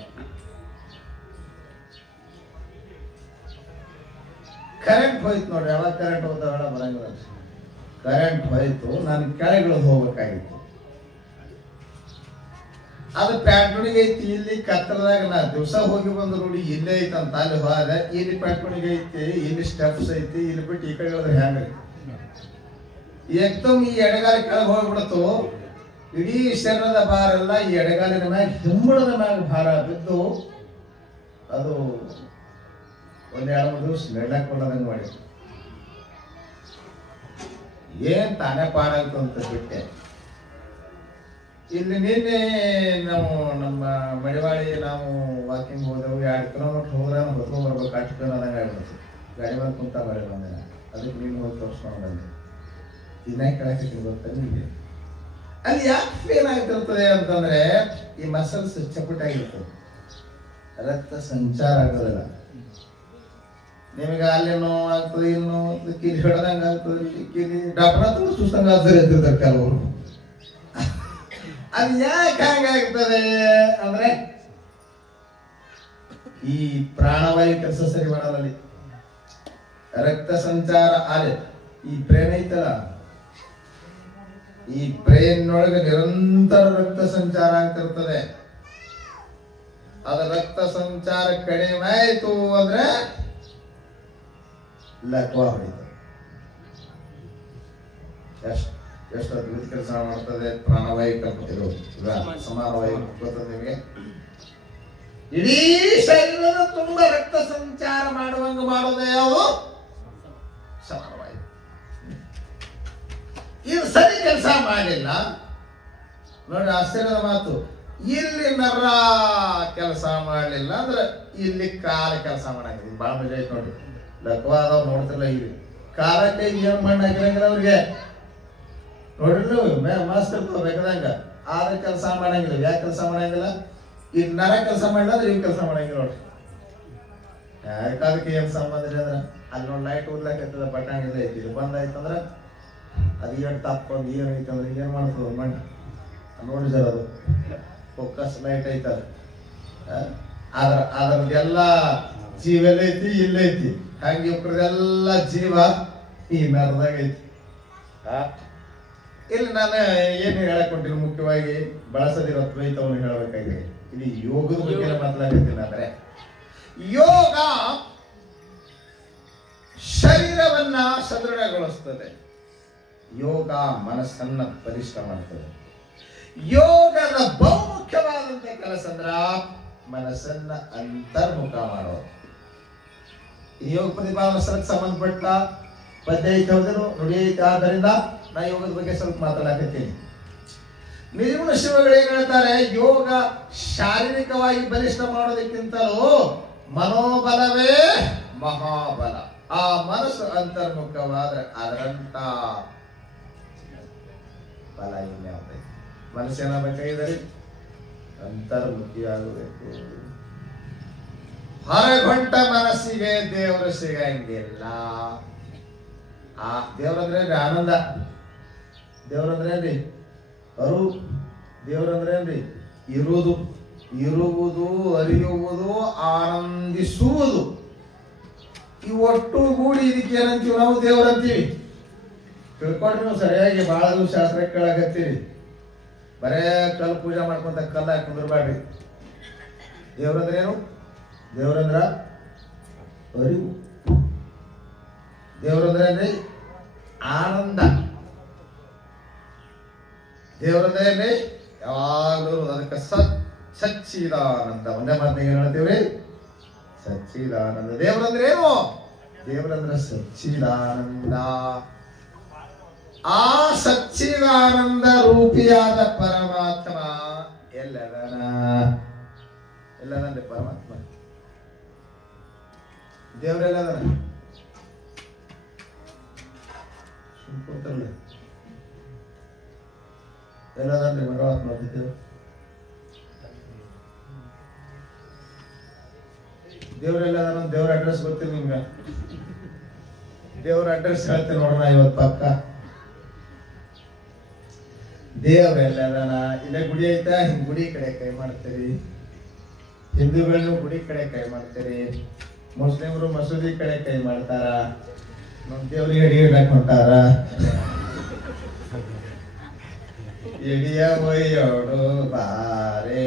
ಕರೆಂಟ್ ಹೋಯ್ತು ನೋಡ್ರಿ. ಯಾವಾಗ ಕರೆಂಟ್ ಹೋದವಳ ಬರಂಗಿಲ್ಲ. ಕರೆಂಟ್ ಹೋಯ್ತು, ನಾನು ಕೆಳಗಿಳಿದು ಹೋಗ್ಬೇಕಾಗಿತ್ತು. ಅದು ಪ್ಯಾಟ್ರೋಣಿಗೆ ಐತಿ. ಇಲ್ಲಿ ಕತ್ತಲದಾಗ ನಾ ದಿವಸ ಹೋಗಿ ಬಂದು ನೋಡಿ ಇಲ್ಲೇ ಐತಿ ಅಂತ ಅಲ್ಲಿ ಹೋದೆ. ಇಲ್ಲಿ ಪ್ಯಾಟ್ರೋಣಿಗೆ ಐತಿ, ಇಲ್ಲಿ ಸ್ಟೆಪ್ಸ್ ಐತಿ, ಇಲ್ಲಿ ಬಿಟ್ಟು ಈ ಕಡೆ ಹೇಳಿದ್ರೆ ಹೆಂಗ ಏಕ್ದಮ್ ಈ ಎಡಗಾಲ ಕೆಳಗೆ ಹೋಗ್ಬಿಡತ್ತು. ಇಡೀ ಶರೀರದ ಭಾರ ಎಲ್ಲ ಈ ಎಡಗಾಲಿನ ಮ್ಯಾಗ, ಹಿಂಬಳದ ಮ್ಯಾಗ ಭಾರ ಬಿದ್ದು ಅದು 1-2 ದಿವಸ ನೆಡ್ಲಾಕ್ ಕೊಡೋದಂಗೆ ಮಾಡಿ ಏನ್ ತಾನೇ ಪಾಡಾಯ್ತು ಅಂತ ಬಿಟ್ಟೆ. ಇಲ್ಲಿ ನಿನ್ನೆ ನಾವು ನಮ್ಮ ಮಡಿವಾಳಿ ನಾವು ವಾಕಿಂಗ್ ಹೋದೆವು. 2 ಕಿಲೋಮೀಟರ್ ಹೋದ್ರೆ ಹೊತ್ಕೊಂಡ್ ಬರ್ಬೇಕು. ಅಷ್ಟು ಅನ್ನೋದಂಗೆ ಆಗ್ಬಿಡ್ತು. ಗಾಡಿ ಮೇಲೆ ಕುಂತ ಬರೀ ಬಂದೆ. ಅದಕ್ಕೆ ನೀನು ಹೋಗಿ ತೋರಿಸ್ಕೊಂಡು ಬಂದೆ. ದಿನ ಕೆಳಕ್ಕೆ ಗೊತ್ತ ನಿಮಗೆ. ಅಲ್ಲಿ ಯಾಕೆ ಏನಾಗ್ತಿರ್ತದೆ ಅಂತಂದ್ರೆ ಈ ಮಸಲ್ಸ್ ಚಪ್ಪಟಾಗಿರ್ತದೆ, ರಕ್ತ ಸಂಚಾರ ಆಗೋದಿಲ್ಲ. ನಿಮಗೆ ಅಲ್ಲಿ ನೋವು ಆಗ್ತದೆ, ಇಲ್ಲಿ ನೋವು, ಕಿಲಿ ಹಿಡ್ದಂಗ ಆಗ್ತದೆ, ಕಿಲಿ ಡಾಕ್ಟರ್ ಸುಸ್ತಂಗ ಆಗ್ತದೆ ಅಂತಿರ್ತಾರೆ ಕೆಲವರು. ಅದು ಯಾಕೆ ಹಂಗಾಗ್ತದೆ ಅಂದ್ರೆ ಈ ಪ್ರಾಣವಾಯು ಕೆಲಸ ಸರಿ ಮಾಡೋದಲ್ಲಿ, ರಕ್ತ ಸಂಚಾರ ಆಲೆ. ಈ ಬ್ರೇನ್ ಐತಲ್ಲ, ಈ ಬ್ರೇನ್ ಒಳಗೆ ನಿರಂತರ ರಕ್ತ ಸಂಚಾರ ಆಗ್ತಿರ್ತದೆ. ಅದ ರಕ್ತ ಸಂಚಾರ ಕಡಿಮೆ ಆಯ್ತು ಅಂದ್ರೆ ಲಕ್ವ ಹೊಡಿತದೆ. ಎಷ್ಟು ಅದ್ಭುತ ಕೆಲಸ ಮಾಡ್ತದೆ ಪ್ರಾಣವಾಯು ಕಲ್ಪತಿರು. ಸಮಾನವಾಯು ಗೊತ್ತದ ನಿಮಗೆ. ಇಡೀ ಶರೀರದ ತುಂಬಾ ರಕ್ತ ಸಂಚಾರ ಮಾಡುವಂಗ ಮಾಡೋದೇ ಯಾವುದು? ಸಮಾನವಾಯು. ಇದು ಸರಿ ಕೆಲಸ ಮಾಡಲಿಲ್ಲ ನೋಡಿ, ಆಶ್ಚರ್ಯದ ಮಾತು. ಇಲ್ಲಿ ನರ ಕೆಲಸ ಮಾಡಲಿಲ್ಲ ಅಂದ್ರೆ ಇಲ್ಲಿ ಕಾಲ ಕೆಲಸ ಮಾಡಂಗಿಲ್ಲ. ಬಹಳ ಮಜಾ ಐತೆ ನೋಡಿ. ಲಕ್ವಾದವ್ ನೋಡ್ತಿಲ್ಲ. ಇಲ್ಲಿ ಕಾಲಕ್ಕೆ ಏನ್ ಮಣ್ಣು ಹಾಕಿರಂಗಿಲ್ಲ ಅವ್ರಿಗೆ. ನೋಡಿದ್ರು ಮಸ್ತ್ ಇರ್ತದೆ ಬೇಕಾದಂಗ. ಆದ್ರೆ ಕೆಲಸ ಮಾಡಂಗಿಲ್ಲ. ಯಾಕೆ ಕೆಲಸ ಮಾಡಂಗಿಲ್ಲ? ಈ ನರ ಕೆಲಸ ಮಾಡಿಲ್ಲ ಅಂದ್ರೆ ಇವ್ ಕೆಲಸ ಮಾಡಂಗಿಲ್ಲ ನೋಡ್ರಿ. ಯಾಕದಕ್ಕೆ ಏನ್ ಸಂಬಂಧ ಇದೆ ಅಂದ್ರೆ ಅಲ್ಲಿ ನೋಡಿ ಲೈಟ್ ಓದ್ಲಾಕೈತದ, ಪಟಾಂಗಿಲ್ಲ ಐತಿ. ಇದು ಬಂದಾಯ್ತಂದ್ರ ಅದು ಏನ್ ತಪ್ಪೊಂದು ಏನೈತೆ ಅಂದ್ರೆ ಏನ್ ಮಾಡ್ತದ ಮಣ್ಣು ನೋಡಿ ಜರ. ಅದು ಫೋಕಸ್ ಲೈಟ್ ಐತದ. ಅದ್ರದ್ದೆಲ್ಲ ಜೀವ ಎಲ್ಲೈತಿ, ಇಲ್ಲೈತಿ. ಹಂಗೆ ಇವ್ರದೆಲ್ಲ ಜೀವ ಈ ನರದಾಗ ಐತಿ. ಇಲ್ಲಿ ನಾನು ಏನು ಹೇಳಕ್ ಹೊಂಟಿನಿ, ಮುಖ್ಯವಾಗಿ ಬಳಸದಿರೋ ದ್ವೈತವನ್ನು ಹೇಳಬೇಕಾಗಿದೆ. ಇದು ಯೋಗದ ಬಗ್ಗೆ ಮಾತಾಡ್ತೀನಿ. ಅಂದ್ರೆ ಯೋಗ ಶರೀರವನ್ನ ಸದೃಢಗೊಳಿಸ್ತದೆ. ಯೋಗ ಮನಸ್ಸನ್ನ ಬಲಿಷ್ಠ ಮಾಡ್ತದೆ. ಯೋಗದ ಬಹುಮುಖ್ಯವಾದಂತ ಕೆಲಸ ಅಂದ್ರ ಮನಸ್ಸನ್ನ ಅಂತರ್ಮುಖ ಮಾಡೋದು. ಈ ಯೋಗ ಪ್ರತಿಪಾದನೆ ಸಂಬಂಧಪಟ್ಟ ಪದ್ಯ ಐತೆ ಹೌದೇನು ನುಡಿ ಐತೆ. ಆದ್ದರಿಂದ ನಾ ಯೋಗದ ಬಗ್ಗೆ ಸ್ವಲ್ಪ ಮಾತಾಡಕತ್ತೀನಿ. ನಿರ್ಗುಣ ಶಿವಗಳು ಏನ್ ಹೇಳ್ತಾರೆ, ಯೋಗ ಶಾರೀರಿಕವಾಗಿ ಬಲಿಷ್ಠ ಮಾಡೋದಕ್ಕಿಂತಲೂ ಮನೋಬಲವೇ ಮಹಾಬಲ. ಆ ಮನಸ್ಸು ಅಂತರ್ಮುಖವಾದ್ರೆ ಅದರಂತ ಫಲ ಇನ್ಯಾವುದೈತಿ. ಮನಸ್ಸೇನಾಗಬೇಕಾಗಿದ್ದಾರೆ, ಅಂತರ್ಮುಖಿಯಾಗಬೇಕು. ಹೊರಗೊಂಟ ಮನಸ್ಸಿಗೆ ದೇವರು ಸಿಗಂಗಿಲ್ಲ. ಆ ದೇವ್ರಂದ್ರೇನ್ರಿ ಆನಂದ, ದೇವ್ರಂದ್ರೇನ್ರಿ ಅರು, ದೇವ್ರಂದ್ರೇನ್ರಿ ಇರುವುದು, ಇರುವುದು, ಅರಿಯುವುದು, ಆನಂದಿಸುವುದು. ಈ ಒಟ್ಟು ಗೂಡಿ ಇದಕ್ಕೆ ಏನಂತೀವಿ ನಾವು, ದೇವ್ರಂತೀವಿ. ತಿಳ್ಕೊಂಡ್ರಿ ನೀವು ಸರಿಯಾಗಿ. ಬಹಳ ದಿವಸ ಶಾಸ್ತ್ರ ಕೇಳಾಕತ್ತೀರಿ, ಬರೇ ಕಲ್ಲು ಪೂಜೆ ಮಾಡ್ಕೊಂತ ಕಲ್ಲ ಹಾಕಿ ಕುಂದ್ರಬೇಡ್ರಿ. ದೇವ್ರಂದ್ರೇನು? ದೇವ್ರಂದ್ರ ಅರಿವು. ದೇವ್ರಂದ್ರೇನ್ರಿ ಆನಂದ. ದೇವ್ರಂದ್ರೇನ್ರಿ ಯಾವಾಗಲೂ ಅದಕ್ಕೆ ಸಚ್ಚಿದಾನಂದ. ಒಂದೇ ಮಾತಿಗೆ ಏನ್ ಹೇಳ್ತೀವ್ರಿ, ಸಚ್ಚಿದಾನಂದ. ದೇವ್ರಂದ್ರೇನು? ದೇವ್ರಂದ್ರ ಸಚ್ಚಿದಾನಂದ. ಆ ಸಚ್ಚಿದಾನಂದ ರೂಪಿಯಾದ ಪರಮಾತ್ಮ ಎಲ್ಲದನ? ಎಲ್ಲದನ್ರಿ ಪರಮಾತ್ಮ? ದೇವರೆಲ್ಲದನ? ಎಲ್ಲದನ್ರಿ ಪರಮಾತ್ಮ? ದೇವ್ರೆಲ್ಲದನ? ದೇವ್ರ ಅಡ್ರೆಸ್ ಗೊತ್ತಿಲ್ಲ ನಿಮ್ಗ? ದೇವ್ರ ಅಡ್ರೆಸ್ ಹೇಳ್ತೀನಿ ನೋಡೋಣ ಇವತ್ತು ಪಕ್ಕ. ದೇವ್ರೆಲ್ಲದನ? ಇಲ್ಲೇ ಗುಡಿ ಐತಾ, ಹಿಂಗ್ ಗುಡಿ ಕಡೆ ಕೈ ಮಾಡ್ತೀರಿ. ಹಿಂದೂಗಳು ಗುಡಿ ಕಡೆ ಕೈ ಮಾಡ್ತೀರಿ, ಮುಸ್ಲಿಮರು ಮಸೂದಿ ಕಡೆ ಕೈ ಮಾಡ್ತಾರ, ನಮ್ ದೇವ್ರಿಗೆ ಅಡಿಗೆ ಇಡಕ್ ಹೊಂಟಾರ. ಎಡಿಯ ಒಯ್ಯೋಡು ಬಾರೆ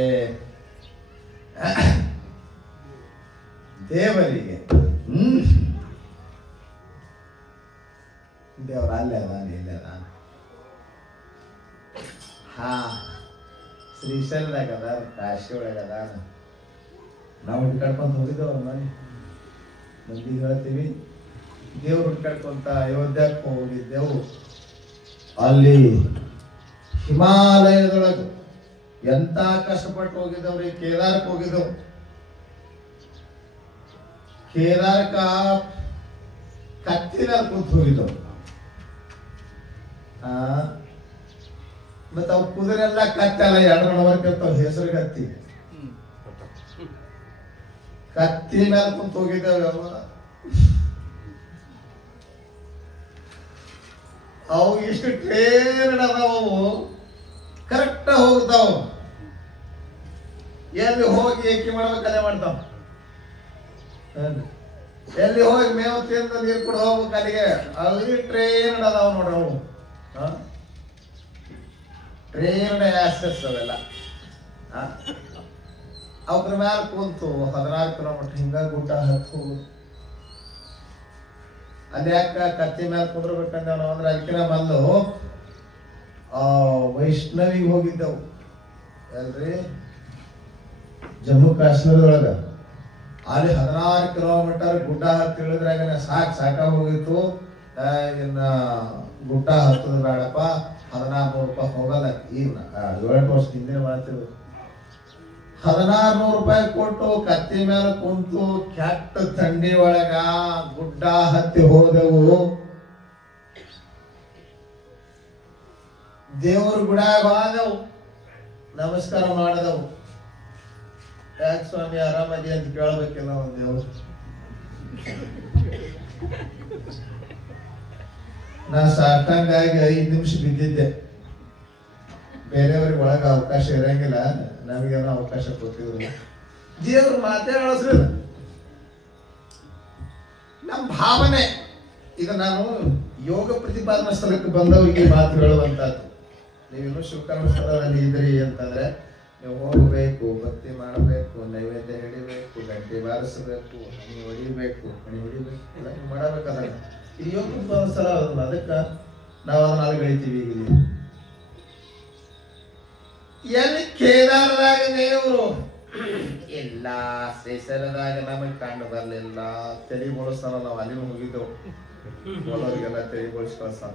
ದೇವರಿಗೆ. ದೇವ್ರ ಅಲ್ಲೇ ಅದಾನ, ಇಲ್ಲೇ ಅದಾನ. ಹಾ, ಶ್ರೀಶೈಲದಾಗ ಅದಾನ, ಕಾಶಿ ಒಳಗ ಅದಾನ. ನಾವು ಹುಡ್ಕಾಡ್ಕೊಂತ ಹೋಗಿದ್ದೇವ ಮನೆ ಮಂದಿಗೆ ಹೇಳ್ತೀವಿ. ದೇವ್ರು ಹುಡ್ಕಾಡ್ಕೊಂತ ಅಯೋಧ್ಯಕ್ಕೆ ಹೋಗಿದ್ದೆವು. ಅಲ್ಲಿ ಹಿಮಾಲಯದೊಳಗ ಎಂತ ಕಷ್ಟಪಟ್ಟು ಹೋಗಿದ್ದವ್ರಿ. ಕೇದಾರಕ್ಕೆ ಹೋಗಿದ್ದೆವು. ಕೇದಾರಕ್ಕ ಕತ್ತಿನ ಕೂತ್ ಹೋಗಿದ್ದವು. ಮತ್ತ ಅವ್ ಕುದುರೆಲ್ಲ ಕತ್ತಲ್ಲ, ಎರಡು ನಡವರ್ಕಂತಾವ, ಹೆಸರು ಕತ್ತಿ. ಕತ್ತಿ ಮೇಲೆ ಕುಂತ ಹೋಗಿದ್ದೇವೆ. ಅವು ಇಷ್ಟು ಟ್ರೇನ್ ಅದಾವು, ಕರೆಕ್ಟ್ ಹೋಗ್ತಾವ. ಎಲ್ಲಿ ಹೋಗಿ ಏಕಿ ಮಾಡ್ಬೇಕಲ್ಲೇ ಮಾಡ್ತಾವ. ಎಲ್ಲಿ ಹೋಗಿ ಮೇವು ತಿಂದು ನೀರು ಕೂಡ ಹೋಗ್ಬೇಕು ಅಲ್ಲಿಗೆ. ಅಲ್ಲಿ ಟ್ರೈನ್ ಅದಾವ ನೋಡ್ರಿ ಅವು. ಟ್ರೈನ್ ಆಕ್ಸೆಸ್ ಅವೆಲ್ಲ. ಅವ್ರ ಮ್ಯಾಲ ಕುಂತು 16 ಕಿಲೋಮೀಟರ್ ಹಿಂಗ ಗುಡ್ಡ ಹತ್ತು ಹೋಗುದು. ಅಲ್ಲಿ ಯಾಕ ಕತ್ತಿ ಮ್ಯಾಲ ಕುಂದ್ರಬೇಕಂದ ನಾವು ಅಂದ್ರೆ ಅದಕ್ಕಿಂತ ಮೊದಲು ವೈಷ್ಣವಿಗೆ ಹೋಗಿದ್ದೆವು. ಅಲ್ರಿ ಜಮ್ಮು ಕಾಶ್ಮೀರದೊಳಗ. ಅಲ್ಲಿ 16 ಕಿಲೋಮೀಟರ್ ಗುಡ್ಡ ಹತ್ತಿ ಇಳಿದ್ರಾಗ ಸಾಕಾಗ ಹೋಗಿತ್ತು. ಇನ್ನ ಗುಡ್ಡ ಹತ್ತದ ಬೇಡಪ್ಪ, 1400 ರೂಪಾಯಿ ಹೋಗಲ್ಲ. ಈಗ 7 ವರ್ಷ ಹಿಂದೆ ಮಾಡ್ತಿದ್ರು. 1400 ರೂಪಾಯಿ ಕೊಟ್ಟು ಕತ್ತಿ ಮೇಲೆ ಕುಂತು ಕೆಟ್ಟ ಥಂಡಿ ಒಳಗ ಗುಡ್ಡ ಹತ್ತಿ ಹೋದೆವು. ದೇವ್ರ ಗುಡಾಗ ಹೋದೆವು, ನಮಸ್ಕಾರ ಮಾಡಿದೆವು. ಯಾಕೆ ಸ್ವಾಮಿ ಆರಾಮದಿ ಅಂತ ಕೇಳ್ಬೇಕಿಲ್ಲ ಒಂದ್ ದೇವ್ರು. ನಾ ಸಾಕಂಗಾಗಿ 5 ನಿಮಿಷ ಬಿದ್ದಿದ್ದೆ. ಬೇರೆಯವ್ರಿಗೆ ಒಳಗ ಅವಕಾಶ ಇರಂಗಿಲ್ಲ, ನಮಗೇನೋ ಅವಕಾಶ ಕೊಟ್ಟಿದ್ರು. ದೇವ್ರು ಮಾತಾಡೋದ್ರಿಲ್ಲ. ನಮ್ಮ ಭಾವನೆ ಈಗ ನಾನು ಯೋಗ ಪ್ರತಿಪಾದನಾ ಸ್ಥಳಕ್ಕೆ ಬಂದವರಿಗೆ ಮಾತು ಹೇಳುವಂತದ್ದು. ನೀವೇನು ಶಿವಕರ್ಮ ಸ್ಥಳದಲ್ಲಿ ಇದ್ರಿ ಅಂತಂದ್ರೆ ನೀವು ಹೋಗಬೇಕು, ಭಕ್ತಿ ಮಾಡಬೇಕು, ನೈವೇದ್ಯ ಹಿಡಿಬೇಕು, ಗಂಟೆ ಬಾರಿಸಬೇಕು, ಹಣಿ ಹೊಡಿಬೇಕು, ಎಲ್ಲ ನೀವು ಮಾಡಬೇಕಲ್ಲ. ಈ ಯೋಗ ಪ್ರತಿಪಾದನಾ ಸ್ಥಳ ಅದಲ್ಲ, ಅದಕ್ಕೆ ನಾವು ಅದನ್ನ ಅಲ್ಗಳಿತೀವಿ. ಇಲ್ಲಿ ಎಲ್ಲಿ ಕೇದಾರದಾಗ ದೇವರು ಇಲ್ಲ ಶ್ರೀಶೈಲದಾಗ ನಮಗೆ ಕಂಡು ಬರ್ಲಿಲ್ಲ. ತಲೆ ಬೋಳಿಸ್ತಾರಲ್ಲ ನಾವು ಅಲ್ಲಿನೂ ಹೋಗಿದ್ದೆವು. ಹೋದವರಿಗೆಲ್ಲ ತಲೆ ಬೋಳಿಸ್ ಕಳ್ಸಾನ.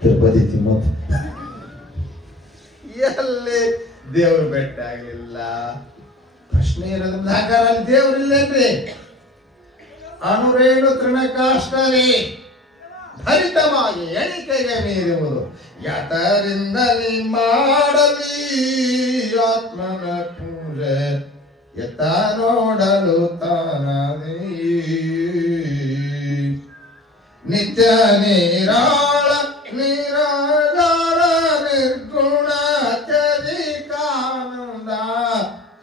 ತಿರುಪತಿ ತಿಮ್ಮಪ್ಪ ಎಲ್ಲಿ ದೇವ್ರು ಬೆಟ್ಟ ಆಗ್ಲಿಲ್ಲ. ಪ್ರಶ್ನೆ ಇರೋದ್ರಿಂದ ಹಾಗಾರ ಅಲ್ಲಿ ದೇವ್ರಿಲ್ಲೇನ್ರಿ? ಅನುರೇಣು ತೃಣಕಾಷ್ಟರೇ ಭರಿತವಾಗಿ ಎಣಿಕೆಗೆ ಮೀರುವುದು. ಯತರಿಂದಲೇ ಮಾಡಲಿ ಆತ್ಮನ ಪೂಜೆ, ಎತ್ತ ನೋಡಲು ತಾನದೇ ನಿತ್ಯ ನೀರಾಳ ನಿರಾಳ ನಿರ್ಗುಣ ತ್ಯಜಿಕಾನಂದ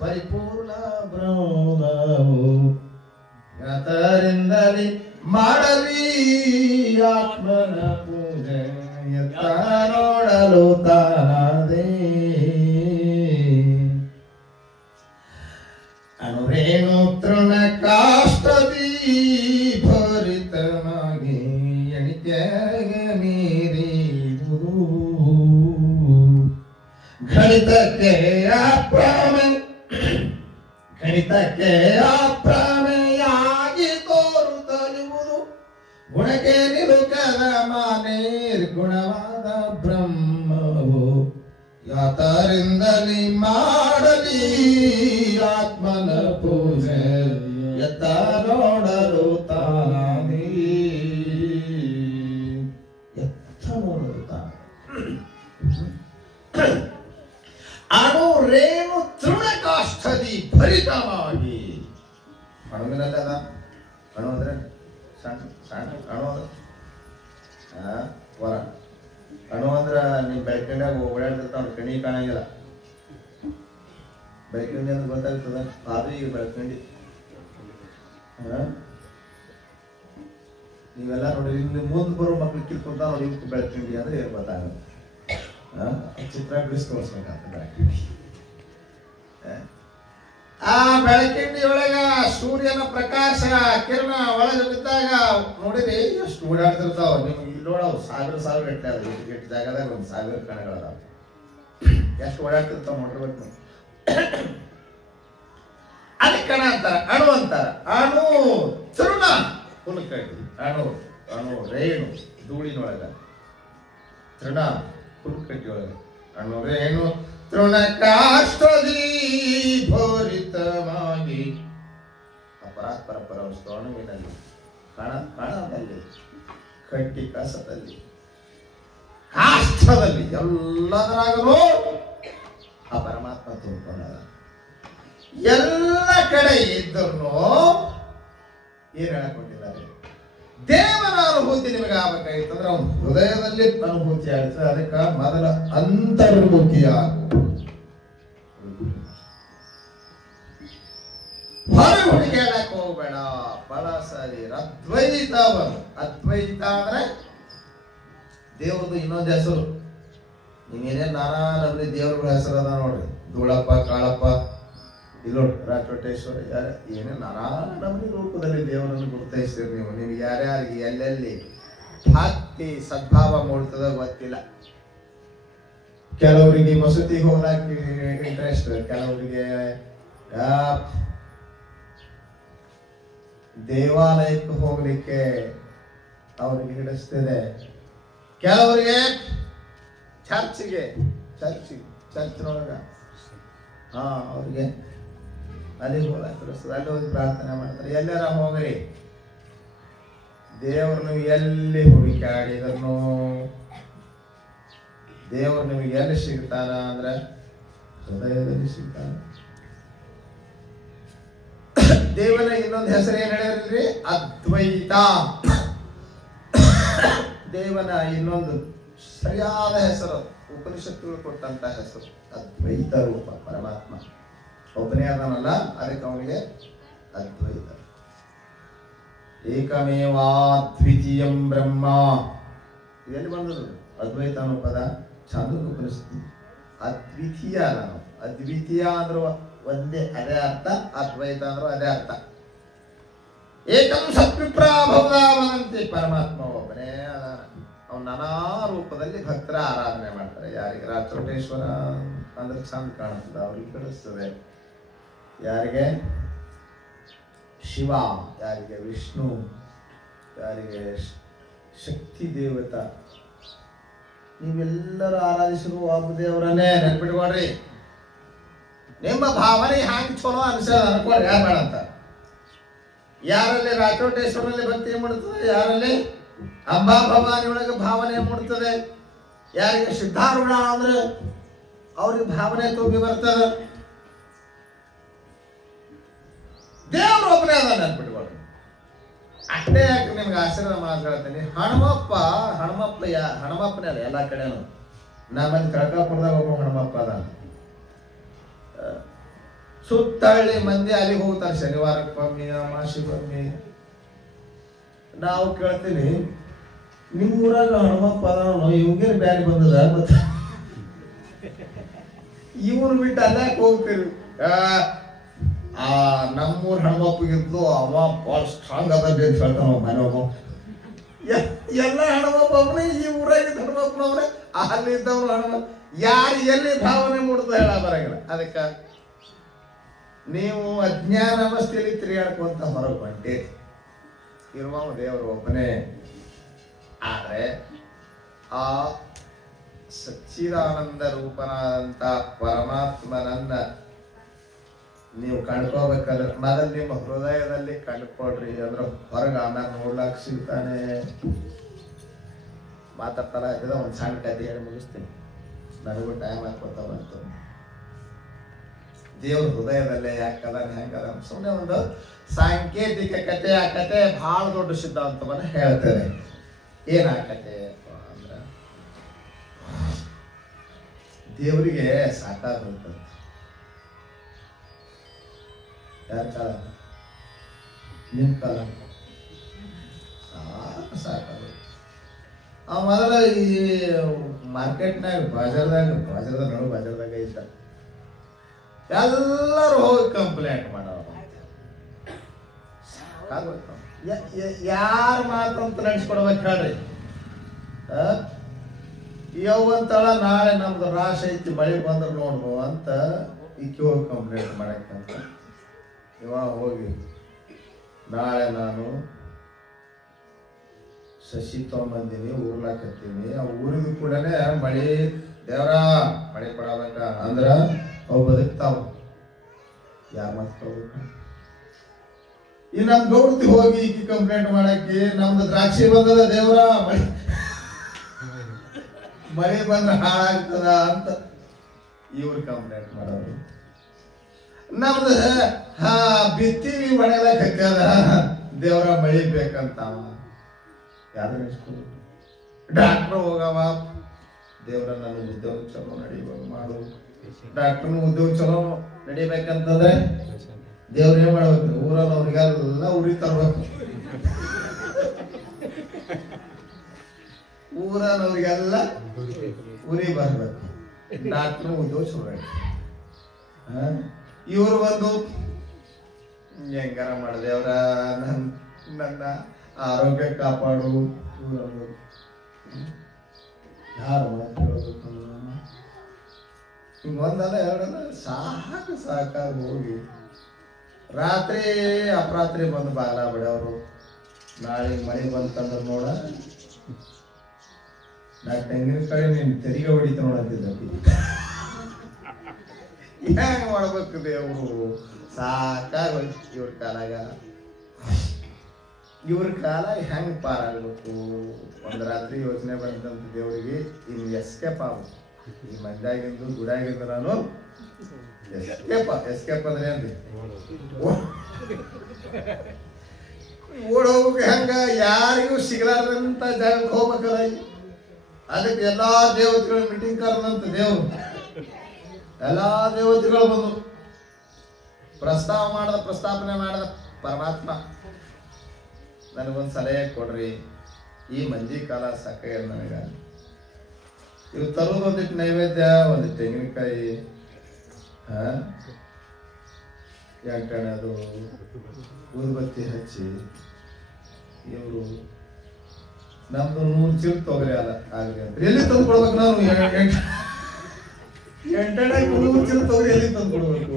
ಪರಿಪೂರ್ಣ ಬ್ರಹ್ಮವು. ಯತರಿಂದಲೇ ಮಾಡಲಿ ಆತ್ಮನ ಪೂಜೆ, ಎತ್ತ ನೋಡಲು ತಾನದೇ ಅನುರೇಣು ತೃಣಕಾಷ್ಟದಿ ಭರಿತವಾಗಿ ಎಣಿಕೆಗೆ ಮೀರಿರುವುದು. ಗಣಿತಕ್ಕೆ ಅಪ್ರಮೇಯಾಗಿ ತೋರುತ್ತಲಿರುವುದು. ಗುಣಕ್ಕೆ ನಿಲುಕದ ನಿರ್ಗುಣವಾದ ಬ್ರಹ್ಮವು. ಯಾತರಿಂದಲೇ ಮಾಡಲಿ ಆತ್ಮನ ಪೂಜೆ, ಎತ್ತ ನೋಡಲು ತಾನೇ ಎತ್ತ ನೋಡಲು ತಾನೇ. ಅಣುರೇಣು ತೃಣಕಾಷ್ಠದಿ ಭರಿತವಾಗಿ. ಅಣುವಿನಲ್ಲಿ ಅದ. ಅಣು ಅಂದ್ರೆ ಸಣ್ಣ ಸಣ್ಣ ಅಣು ಅದ ಹೊರ. ಅಣು ಅಂದ್ರ ನೀವ್ ಬೆಳ್ಕೊಂಡಾಗ ಓಡಾಡ್ತಿರ್ತಾವ, ಕಣಿ ಕಾಣಂಗಿಲ್ಲ. ಬೆಳ್ಕೊಂಡಿ ಅಂತ ಗೊತ್ತಾಗ್ತದ. ಅದು ಈಗ ಬೆಳ್ಕೊಂಡಿ ನೀವೆಲ್ಲ ನೋಡಿ, ಇಲ್ಲಿ ಮುಂದೆ ಬರೋ ಮಕ್ಳು ಕಿತ್ಕೊಂತ ನೋಡಿ ಬೆಳ್ಕೊಂಡಿ ಅಂದ್ರೆ ಏನ್ ಗೊತ್ತಾಗಲ್ಲ. ಚಿತ್ರ ಬಿಡಿಸಿ ತೋರಿಸ್ಬೇಕಾಗ್ತದೆ ಬೆಳಕಿಂಡಿ. ಆ ಬೆಳಕಿಂಡಿ ಒಳಗ ಸೂರ್ಯನ ಪ್ರಕಾಶ ಕಿರಣ ಒಳಗೆ ಬಿದ್ದಾಗ ನೋಡಿರಿ ಎಷ್ಟು ಓಡಾಡ್ತಿರ್ತಾವ. ನಿಮ್ಗೆ ಇಲ್ಲಿ ನೋಡವು ಸಾವಿರ ಗಟ್ಟಲೆ ಅದ. ಎಷ್ಟು ಜಾಗದಾಗ 1000 ಕಣಗಳದಾವ. ಎಷ್ಟು ಓಡಾಡ್ತಿರ್ತಾವ ನೋಡಿರ್ಬೇಕು ನೀವು. ಅದಕ್ಕೆ ಕಣ ಅಂತಾರ, ಅಣು ಅಂತಾರ. ಅಣು ತೃಣ ಹುಲ್ಕಡ್ಡಿ, ಅಣು ರೇಣು ಧೂಳಿನೊಳಗ, ತೃಣ ಹುಲ್ಕಡ್ಡಿ ಒಳಗ. ಅಣು ರೇಣು ತೃಣಕಾಷ್ಠದಿ ಭರಿತವಾಗಿ ಅಪರಾತ್ಪರ ಪರವಸ್ತು ಅಣುವಿನಲ್ಲಿ, ಕಣದಲ್ಲಿ, ಕಟ್ಟಿ ಕಸದಲ್ಲಿ, ಕಾಷ್ಠದಲ್ಲಿ, ಎಲ್ಲದರಾಗಲೂ ಆ ಪರಮಾತ್ಮ ತುಂಬಿಕೊಂಡ. ಎಲ್ಲ ಕಡೆ ಇದ್ದರೂ ಏನ್ ಹೇಳಕೊಂಡಿದ್ದಾರೆ? ದೇವರ ಅನುಭೂತಿ ನಿಮಗೆ ಆಗ್ಬೇಕಾಗಿತ್ತಂದ್ರೆ ಅವನು ಹೃದಯದಲ್ಲಿ ಅನುಭೂತಿ ಆಗ್ತದೆ. ಅದಕ್ಕೆ ಮೊದಲ ಅಂತರ್ಮುಖಿ ಆಗು. ಹೊರ ಹುಡುಗಿ ಹೇಳಕ್ ಹೋಗ್ಬೇಡ. ಬಹಳ ಸರಿ ಅದ್ವೈತ ಬರು. ಅದ್ವೈತ ಅಂದ್ರೆ ದೇವ್ರದ್ದು ಇನ್ನೊಂದು ಹೆಸರು. ನೀವೇನೇ ನಾನಾ ನಮ್ನಿ ದೇವ್ರಗಳ ಹೆಸರು ಅದ ನೋಡ್ರಿ. ಧೂಳಪ್ಪ, ಕಾಳಪ್ಪ, ಇಲ್ಲೋ ರಾಚೋಟೇಶ್ವರ, ಏನೇ ನಾನಾ ನಮ್ನಿ ರೂಪದಲ್ಲಿ ದೇವರನ್ನು ಗುರುತಿಸ್ತೀರಿ ನೀವು. ನಿಮ್ಗೆ ಯಾರ್ಯಾರಿಗೆ ಎಲ್ಲೆಲ್ಲಿ ಭಕ್ತಿ ಸದ್ಭಾವ ಮೂಡ್ತದ ಗೊತ್ತಿಲ್ಲ. ಕೆಲವರಿಗೆ ಮಸೂತಿಗೆ ಹೋಗ್ಲಾಕ ಇಂಟ್ರೆಸ್ಟ್, ಕೆಲವರಿಗೆ ದೇವಾಲಯಕ್ಕೆ ಹೋಗ್ಲಿಕ್ಕೆ ಅವ್ರಿಗೆ ಹಿಡಿಸ್ತಿದೆ, ಕೆಲವರಿಗೆ ಚರ್ಚ್ನೊಳಗ ಅವ್ರಿಗೆ ಅಲ್ಲಿ ಹೋಗ್ಲಾಕ ಹಿಡಿಸ್ತದೆ. ಅಲ್ಲಿ ಹೋಗಿ ಪ್ರಾರ್ಥನೆ ಮಾಡ್ತಾರೆ. ಎಲ್ಲಾರ ಹೋಗ್ರಿ, ದೇವ್ರು ನೀವು ಎಲ್ಲಿ ಹುಡುಕಾಡಿದ್ರು ದೇವ್ರು ನಿಮಗೆ ಎಲ್ಲಿ ಸಿಗ್ತಾನ ಅಂದ್ರೆ ಹೃದಯದಲ್ಲಿ ಸಿಗ್ತಾನ. ದೇವನ ಇನ್ನೊಂದು ಹೆಸರು ಏನ್ ಹೇಳಿದ್ರಿ? ಅದ್ವೈತ. ದೇವನ ಇನ್ನೊಂದು ಸರಿಯಾದ ಹೆಸರು, ಉಪನಿಷತ್ತುಗಳು ಕೊಟ್ಟಂತ ಹೆಸರು ಅದ್ವೈತ ರೂಪ. ಪರಮಾತ್ಮ ಒಬ್ಬನೇ ಅದನಲ್ಲ, ಅದಕ್ಕೆ ಅವನಿಗೆ ಅದ್ವೈತ. ಏಕಮೇವಾದ್ವಿತೀಯಂ ಬ್ರಹ್ಮ. ಎಲ್ಲಿ ಬಂದದು ಅದ್ವೈತ ಅನ್ನೋ ಪದ? ಛಾಂದೋಗ್ಯ ಉಪನಿಷತ್ತು. ಅದ್ವಿತೀಯ ನಾನು, ಅದ್ವಿತೀಯ ಅಂದ್ರು ಒಂದೇ, ಅದೇ ಅರ್ಥ. ಅದ್ವೈತ ಅಂದ್ರು ಅದೇ ಅರ್ಥ. ಏಕಂ ಸತ್ವಿಪ್ರಾಭವದಾವನಂತೆ. ಪರಮಾತ್ಮ ಒಬ್ಬನೇ ಅದಾನ. ಅವನು ನಾನಾ ರೂಪದಲ್ಲಿ ಭಕ್ತರ ಆರಾಧನೆ ಮಾಡ್ತಾರೆ. ಯಾರಿಗೆ ರಾಚೋಟೇಶ್ವರ ಅಂದ್ರೆ ಚಂದ ಕಾಣಿಸ್ತದೆ, ಅವ್ರಿಗೆ ಕಳಿಸ್ತದೆ. ಯಾರಿಗೆ? ಶಿವ. ಯಾರಿಗೆ? ವಿಷ್ಣು. ಯಾರಿಗೆ? ಶಕ್ತಿ ದೇವತ. ನೀವೆಲ್ಲರೂ ಆರಾಧಿಸಿರುವ ವಾಮದೇವರನ್ನೇ ನೆನ್ಪಿಟ್ಕೊಡ್ರಿ. ನಿಮ್ಮ ಭಾವನೆ ಹ್ಯಾಂಗ ಚಲೋ ಅನ್ಕೊಳ್ರಿ, ಯಾರು ಬೇಡ ಅಂತ. ಯಾರಲ್ಲಿ ರಾಚೋಟೇಶ್ವರಲ್ಲಿ ಭಕ್ತಿ ಮೂಡುತ್ತದೆ, ಯಾರಲ್ಲಿ ಅಂಬಾ ಭವಾನಿ ಒಳಗೆ ಭಾವನೆ ಮೂಡುತ್ತದೆ, ಯಾರಿಗೆ ಸಿದ್ಧಾರೂಢ ಅಂದ್ರೆ ಅವ್ರಿಗೆ ಭಾವನೆ ತುಂಬಿ ಬರ್ತದೆ. ದೇವರು ಒಬ್ಬನೇ ಅದ ನೆನ್ಪಿಟ್ಕೊಳ್ರಿ. ಅಷ್ಟೇ ಯಾಕೆ ನಿಮ್ಗೆ ಆಶೀರ್ವಾದ ಮಾತಾಡ್ತೀನಿ. ಹನುಮಪ್ಪನೇ ಅಲ್ಲ ಎಲ್ಲ ಕಡೆನೂ. ನಮ್ಮಲ್ಲಿ ಕಳಕಾಪುರದಾಗ ಒಬ್ಬ ಹನುಮಪ್ಪ ಅದ. ಸುತ್ತಳ್ಳಿ ಮಂದಿ ಅಲ್ಲಿಗೆ ಹೋಗ್ತಾರೆ ಶನಿವಾರಕ್ಕೊಮ್ಮೆ, ಅಮಾವಾಸ್ಯೆಗೊಮ್ಮೆ. ನಾವು ಕೇಳ್ತೀನಿ, ನಿಮ್ಮ ಊರಾಗ ಹನುಮಪ್ಪ ಅದಾನೋ, ಇವ್ಗೇನು ಬ್ಯಾರಿ ಬಂದದ ಮತ್ತೆ ಇವನು ಬಿಟ್ಟು ಅಲ್ಲಾಕ್ ಹೋಗ್ತೀರಿ. ನಮ್ಮೂರ್ ಹನುಮಪ್ಪಗಿದ್ದು ಅವ ಭಾಳ ಸ್ಟ್ರಾಂಗ್ ಅದ ಅಂತ ಹೇಳ್ತಾನ ಮನೆ ಒಬ್ಬ. ಎಲ್ಲ ಹನುಮಪ್ಪನೇ, ಈ ಊರಾಗಿದ್ದ ಹನುಮಪ್ಪನವನೇ, ಅಲ್ಲಿದ್ದವನು ಹನುಮಪ್ಪ. ಯಾರು ಎಲ್ಲಿ ಭಾವನೆ ಮೂಡ್ತ ಹೇಳ ಬರಂಗಿಲ್ಲ. ಅದಕ್ಕೆ ನೀವು ಅಜ್ಞಾನ ಅವಸ್ಥೆಯಲ್ಲಿ ತಿರುಗಾಡ್ಕೊಂತ ಹೊರಗೆ ಹೊಂಟೀರಿ. ಇರುವ ದೇವರು ಒಬ್ಬನೇ. ಆದರೆ ಆ ಸಚ್ಚಿದಾನಂದ ರೂಪನಾದಂತ ಪರಮಾತ್ಮನನ್ನ ನೀವು ಕಂಡ್ಕೋಬೇಕಾದ್ರೆ ಮೊದಲು ನಿಮ್ಮ ಹೃದಯದಲ್ಲಿ ಕಂಡುಕೊಡ್ರಿ. ಅಂದ್ರೆ ಹೊರಗೆ ಆಮೇಲೆ ನೋಡ್ಲಾಕ್ ಸಿಗ್ತಾನೆ. ಮಾತಾಡ್ತಾರ ಒಂದು ಸಣ್ಣ ಕಥೆ ಹೇಳಿ ಮುಗಿಸ್ತೀನಿ. ನನಗೂ ಟೈಮ್ ಹಾಕೋತಾ ಬಂತು. ದೇವ್ರ ಹೃದಯದಲ್ಲೇ ಯಾಕದ ಹೆಂಗದ ಸುಮ್ಮನೆ ಒಂದು ಸಾಂಕೇತಿಕ ಕಥೆ. ಆ ಕಥೆ ಬಹಳ ದೊಡ್ಡ ಸಿದ್ಧಾಂತವನ್ನ ಹೇಳ್ತೇನೆ. ಏನ ಆ ಕಥೆ ಅಂದ್ರ, ದೇವರಿಗೆ ಸಾಕಾಗುತ್ತೆ. ಯಾರ ಕಾಲ? ನಿಮ್ ಕಾಲ ಸಾಕಾಗುತ್ತೆ. ಅವ ಮೊದಲ ಈ ಮಾರ್ಕೆಟ್ನಾಗ ಬಾಜಾರ್ದಾಗ ಇದ್ದ. ಎಲ್ಲರೂ ಹೋಗಿ ಕಂಪ್ಲೇಂಟ್ ಮಾಡೋರು. ಯಾರ ಮಾತಂತ ನಡೆಸ್ಕೊಡ್ಬೇಕು ಹೇಳ್ರಿ. ಯವಂತಳ ನಾಳೆ ನಮ್ದು ರಾಶ ಐತಿ, ಮಳೆ ಬಂದ್ರೆ ನೋಡ್ಬೋ ಅಂತ ಈಕೆ ಹೋಗಿ ಕಂಪ್ಲೇಂಟ್ ಮಾಡಕ್ಕಂತ. ಇವ ಹೋಗಿ, ನಾಳೆ ನಾನು ಸಸಿ ತಗೊಂಬಂದೀನಿ, ಊರ್ಲಾಕತ್ತೀನಿ, ಆ ಊರಿಗೂ ಕೂಡ ಮಳೆ ದೇವ್ರ ಮಳೆ ಕೊಡಬೇಕ ಅಂದ್ರ ಅವು ಬದುಕ್ತಾವ. ಯಾರ ಮಾತ್ಕೋಬೇಕು? ಈ ನಮ್ ಗೌಡ್ತಿ ಹೋಗಿ ಈಕಿ ಕಂಪ್ಲೇಂಟ್ ಮಾಡಕ್ಕೆ, ನಮ್ದು ದ್ರಾಕ್ಷಿ ಬಂದದ ದೇವ್ರ, ಮಳೆ ಬಂದ್ರೆ ಹಾಳಾಗ್ತದ ಅಂತ ಇವ್ರು ಕಂಪ್ಲೇಂಟ್ ಮಾಡೋರು. ನಮ್ದು ಬಿತ್ತೀವಿ ಮಳೆಲಕ್ ಹಾಕದ ದೇವ್ರ ಮಳಿ ಬೇಕಂತ ಯಾರು ನೆನೆಸ್ಕೋಬೇಕು? ಡಾಕ್ಟ್ರು ಹೋಗವ, ದೇವ್ರ ನನ್ನ ಉದ್ಯೋಗ ಚಲೋ ನಡಿಯುವಾಗ ಮಾಡು. ಡಾಕ್ಟರ್ನ ಉದ್ಯೋಗ ಚಲೋ ನಡಿಬೇಕಂತಂದ್ರೆ ದೇವ್ರ ಏನ್ ಮಾಡ್ಬೇಕು? ಊರಲ್ಲಿ ಅವ್ರಿಗೆಲ್ಲ ಉರಿ ತರ್ಬೇಕು. ಊರನ್ನವ್ರಿಗೆಲ್ಲ ಉರಿ ಬರ್ಬೇಕು. ಡಾಕ್ಟರ್ ಉದ್ಯೋಗ ಚಲೋ. ಇವ್ರು ಬಂದು ಹೆಂಗಾರ ಮಾಡಿದೆ ಅವ್ರ ನನ್ನ ಆರೋಗ್ಯ ಕಾಪಾಡು. ಯಾರು ಕೇಳಬೇಕು? ಹಿಂಗೊಂದಲ್ಲ ಎರಡಲ್ಲ ಸಾಕಾಗಿ ಹೋಗಿ ರಾತ್ರಿ ಅಪರಾತ್ರಿ ಬಂದು ಬಾಗ್ಲ ಬಿಡೋರು. ನಾಳೆ ಮಳೆ ಬಂತಂದ್ರೆ ನೋಡ, ನಾ ತೆಂಗಿನಕಾಯಿ ನೀನ್ ತೆರಿಗೆ ಹೊಡಿತ ನೋಡಂತಿದ್ದ. ಹೆಂಗ್ ಮಾಡ್ಬೇಕು ದೇವ್ರು? ಸಾಕಾಗೋಯ್ತು ಇವ್ರ ಕಾಲಾಗ. ಇವ್ರ ಕಾಲ ಹೆಂಗ್ ಪಾರಾಗಬೇಕು? ಒಂದ್ ರಾತ್ರಿ ಯೋಚನೆ ಬಂದಂತ ದೇವ್ರಿಗೆ, ಇನ್ನು ಎಸ್ಕೇಪ್ ಆಗ್ಬೇಕು. ಈ ಮಂದ್ಯಾಗಿಂದು ಗುಡಾಗಿಂದು ನಾನು ಎಸ್ಕೇಪ್ ಅಂದ್ರೆ ಏನ್ರಿ? ಓಡೋಗ್ಬೇಕು. ಹೆಂಗ? ಯಾರಿಗೂ ಸಿಗಲಾರ್ದಂತ ಜಾಗಕ್ಕೆ ಹೋಗ್ಬೇಕಲ್ಲ. ಅದಕ್ಕೆ ಎಲ್ಲಾ ದೇವತೆಗಳು ಮೀಟಿಂಗ್ ಕರೆದಂತ ದೇವ್ರು, ಎಲ್ಲಾ ದೇವತೆಗಳು ಬಂದು ಪ್ರಸ್ತಾಪನೆ ಮಾಡದ ಪರಮಾತ್ಮ, ನನಗೊಂದು ಸಲಹೆ ಕೊಡ್ರಿ. ಈ ಮಂದಿ ಕಾಲ ಸಾಕಾಗ್ಯದ ನನಗ. ಇವು ತರೋದು ಒಂದಿಟ್ಟು ನೈವೇದ್ಯ, ಒಂದಿಟ್ಟು ತೆಂಗಿನಕಾಯಿ, ಯಾಕಂದ್ರೆ ಅದು ಊದುಬತ್ತಿ ಹಚ್ಚಿ, ಇವರು ನಮ್ದು 100 ಚೀಲ ತೊಗರಿ ಆಗ್ಲಿ ಅಂತ ಎಲ್ಲಿ ತಂದು ಕೊಡ್ಬೇಕು? ನಾನು 8 100 ಚೀಲ ತೊಗರಿ ಎಲ್ಲಿ ತಂದು ಕೊಡ್ಬೇಕು?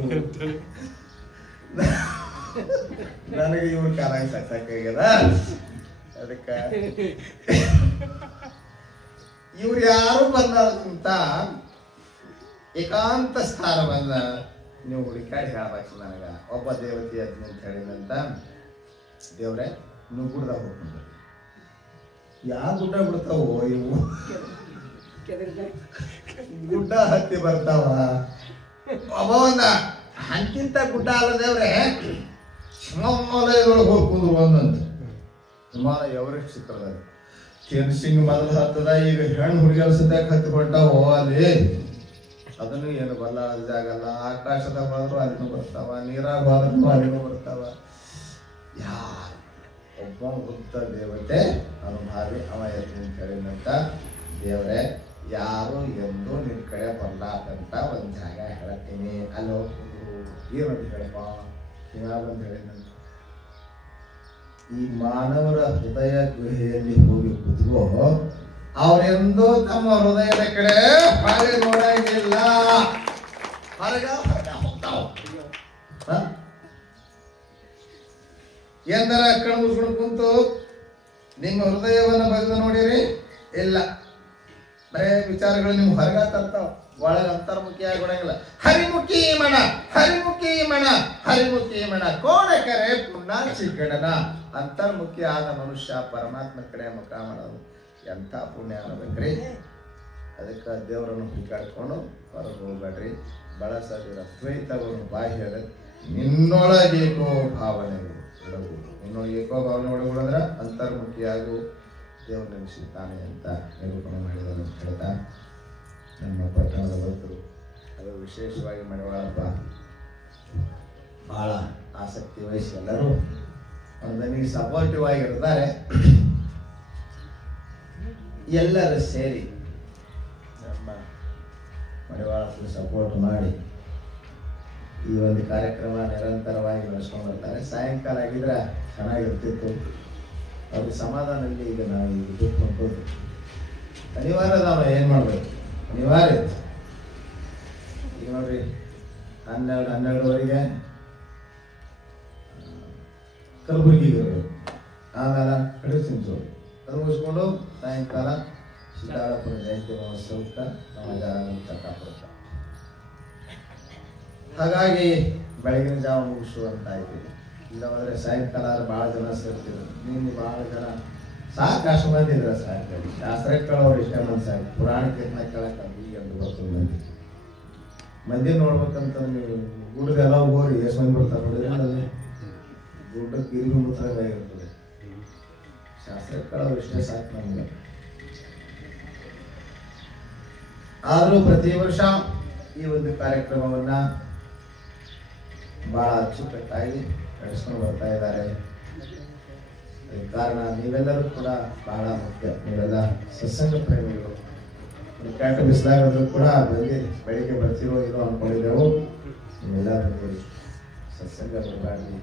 ನನಗೆ ಇವ್ರ ಕಾಲ ಸಾಕಾಗ್ಯದ. ಅದಕ್ಕ ಇವ್ರು ಯಾರು ಬಂದಾರಕ್ಕಿಂತ ಏಕಾಂತ ಸ್ಥಾನವನ್ನ ನೀವು ಹುಡುಕಾಡಿ ಹೇಳ್ಬೇಕು. ನನಗ ಒಬ್ಬ ದೇವತೆ ಅದ್ನಿ ಅಂತ ಹೇಳಿದಂತ ದೇವ್ರೆ ನೀವು ಗುಡ್ದಾಗ ಹೋಗ್ಕೊಂಡು ಯಾವ ಗುಡ್ಡ ಬಿಡ್ತಾವೋ ಇವು, ಗುಡ್ಡ ಹತ್ತಿ ಬರ್ತಾವ. ಒಬ್ಬ ಒಂದ ಅಂತಿಂತ ಗುಡ್ಡ ಅಲ್ಲ ದೇವ್ರೆ, ಹಿಮಾಲಯದೊಳಗೆ ಹೋಗಿ ಕುಂದ್ರು ಒಂದಂತ. ಹಿಮಾಲಯ ಎವರೆಸ್ಟ್ ಸಿಕ್ಕದಾಗ ಕೆನ್ಸಿಂಗ್ ಮೊದಲು ಹತ್ತದ, ಈಗ ಹೆಣ್ಣು ಹುಡುಗಿಯರ ಸದ್ಯಕ್ಕೆ ಹತ್ತಿ ಹೊಂಟಾವೋ ಅಲ್ಲಿ. ಅದನ್ನು ಏನು ಬಲ್ಲಾಗಲ್ಲ. ಆಕಾಶದಾಗ ಹೋದ್ರು ಅಲ್ಲಿನೂ ಬರ್ತಾವ, ನೀರಾಗ ಹೋದ್ರೂ ಅಲ್ಲಿನೂ ಬರ್ತಾವ. ಯಾರು ಒಬ್ಬ ಬುದ್ಧ ದೇವತೆ ಅನುಭಾವಿ ಅವ ಎದ್ದು ಅಂತ ಹೇಳಿದಂತ ದೇವ್ರೆ ಯಾರು ಎಂದು ನಿನ್ ಕಡೆ ಬರ್ಲಾರ್ದಂತ ಒಂದ್ ಜಾಗ ಹೇಳ್ತೀನಿ, ಅಲ್ಲಿ ಹೋಗ್ತಿದ್ರು ಏನಂತ ಹೇಳಪ್ಪ ಹಿಂಗಾಗಂತ ಹೇಳಿದಂತ. ಈ ಮಾನವರ ಹೃದಯ ಗುಹೆಯಲ್ಲಿ ಹೋಗಿ ಕೂತ್ಕೋ, ಅವರೆಂದೂ ತಮ್ಮ ಹೃದಯದ ಕಡೆ ಹೊರಗೆ ನೋಡಂಗಿಲ್ಲ. ಹೊರಗ ಹೋಗ್ತಾವ. ಎಂದರ ಕಣ್ಣು ಮುಚ್ಕೊಂಡು ಕುಂತು ನಿಮ್ಮ ಹೃದಯವನ್ನು ಬಗೆದು ನೋಡಿರಿ, ಇಲ್ಲ ಬರೇ ವಿಚಾರಗಳು ನಿಮ್ ಹೊರಗ ತರ್ತಾವ, ಒಳಗ ಅಂತರ್ಮುಖಿಯಾಗಿ ಬಿಡಂಗಿಲ್ಲ. ಹರಿಮುಖಿ ಮಣ ಹರಿಮುಖಿ ಮಣ ಹರಿಮುಖಿ ಮಣ ಕೋಣ ಕರೆ ಪುಣ್ಯಾಚಿ ಗಣನ. ಅಂತರ್ಮುಖಿ ಆದ ಮನುಷ್ಯ ಪರಮಾತ್ಮ ಕಡೆ ಮುಖ ಮಾಡೋದು ಎಂಥ ಪುಣ್ಯ ಅನ್ನಬೇಕ್ರಿ. ಅದಕ್ಕೆ ದೇವರನ್ನು ಹುಡುಕಾಡ್ಕೊಂಡು ಹೊರಗೆ ಹೋಗ್ಬೇಡ್ರಿ. ಬಳಸದಿರ ದ್ವೈತವನ್ನು ಬಾಹ್ಯದ ನಿನ್ನೊಳಗೇಕೋ ಭಾವನೆಗಳು ಇಡಬಹುದು. ನಿನ್ನೊಳಗೇಕೋ ಭಾವನೆ ಒಳಗೊಳಂದ್ರ ಅಂತರ್ಮುಖಿಯಾಗು ದೇವರು ನೆನೆಸಿದ್ದಾನೆ ಅಂತ ನಿರೂಪಣೆ ಮಾಡಿದನು ಅಂತ ಹೇಳ್ತಾ ನಮ್ಮ ಪಟ್ಟಣದ ಭಕ್ತರು ಅದು ವಿಶೇಷವಾಗಿ ಮಡಿವಾಳಪ್ಪ ಬಹಳ ಆಸಕ್ತಿ ವಹಿಸಿ ಎಲ್ಲರೂ ನನಗೆ ಸಪೋರ್ಟಿವ್ ಆಗಿರ್ತಾರೆ. ಎಲ್ಲರೂ ಸೇರಿ ನಮ್ಮ ಮಡಿವಾಳಪ್ಪನ ಸಪೋರ್ಟ್ ಮಾಡಿ ಈ ಒಂದು ಕಾರ್ಯಕ್ರಮ ನಿರಂತರವಾಗಿ ನಡೆಸ್ಕೊಂಡು ಬರ್ತಾರೆ. ಸಾಯಂಕಾಲ ಆಗಿದ್ರೆ ಚೆನ್ನಾಗಿರ್ತಿತ್ತು. ಅವ್ರಿಗೆ ಸಮಾಧಾನದಲ್ಲಿ ಈಗ ನಾವು ಈಗ ಬಿಟ್ಟು ಅನಿವಾರ್ಯ. ನಾವು ಏನು ಮಾಡಬೇಕು, ಅನಿವಾರ್ಯ. ಈಗ ನೋಡ್ರಿ 12:30ವರೆಗೆ ಕಲಬುರಗಿಗೆ ಇರಬೇಕು, ಆಮೇಲೆ ಕಡಿಸಿಂಚೋರು ಅದು ಮುಗಿಸ್ಕೊಂಡು ಸಾಯಂಕಾಲ ಸೀತಾಳಪ್ಪನ ಜಯಂತಿ ಮಹೋತ್ಸವಕ್ಕೆ ನಮ್ಮ ಜಾಗ ಚಕ್ಕಾಪುರಕ್ಕೆ. ಹಾಗಾಗಿ ಬೆಳಗಿನ ಜಾವ ಮುಗಿಸುವಂತಾಯ್ತು. ಇಲ್ಲವಾದ್ರೆ ಸಾಯಂಕಾಲ ಭಾಳ ಜನ ಸೇರ್ತಿದ್ರು. ನಿನ್ನೆ ಭಾಳ ಜನ ಸಾಕಷ್ಟು ಮಂದಿ ಇದ್ರೆ ಸಾಕು. ಶಾಸ್ತ್ರ ಕೇಳೋರು ಇಷ್ಟ ಮಂದಿ ಸಾಕು. ಪುರಾಣ ಕೀರ್ತನ ಕೇಳಕ್ಕೆ ಈಗ ಮಂದಿ ಮಂದಿ ನೋಡ್ಬೇಕಂತ ನೀವು ಗುಡ್ಡದೆಲ್ಲ ಹೋಗಿ ಎಷ್ಟು ಮಂದಿ ಬರ್ತಾರೆ ನೋಡಿದ್ರೆ ಅಲ್ಲಿ ಗುಡ್ಡಕ್ಕೆ ಇರಿಗೂ ಮುತ್ತರಾಗಿರ್ತದೆ. ಶಾಸ್ತ್ರ ಕೇಳೋರು ಇಷ್ಟೇ ಸಾಕು ನಮಗೆ. ಆದರೂ ಪ್ರತಿ ವರ್ಷ ಈ ಒಂದು ಕಾರ್ಯಕ್ರಮವನ್ನ ಬಹಳ ಅಚ್ಚುಕಟ್ಟಾಗಿ ನಡೆಸ್ಕೊಂಡು ಬರ್ತಾ ಇದ್ದಾರೆ. ಕಾರಣ ನೀವೆಲ್ಲರೂ ಕೂಡ ಬಹಳ ಮುಖ್ಯ. ನೀವೆಲ್ಲ ಸತ್ಸಂಗ ಪ್ರೇಮಿಗಳು. ಕೆಟ್ಟ ಬಿಸಿಲಾಗದ್ರು ಕೂಡ ಬೆಳಿಗ್ಗೆ ಬರ್ತಿರೋ ಏನೋ ಅನ್ಕೊಂಡಿದ್ದೆವು. ನೀವೆಲ್ಲ ಸತ್ಸಂಗ ಬರಬಾರ್ದು.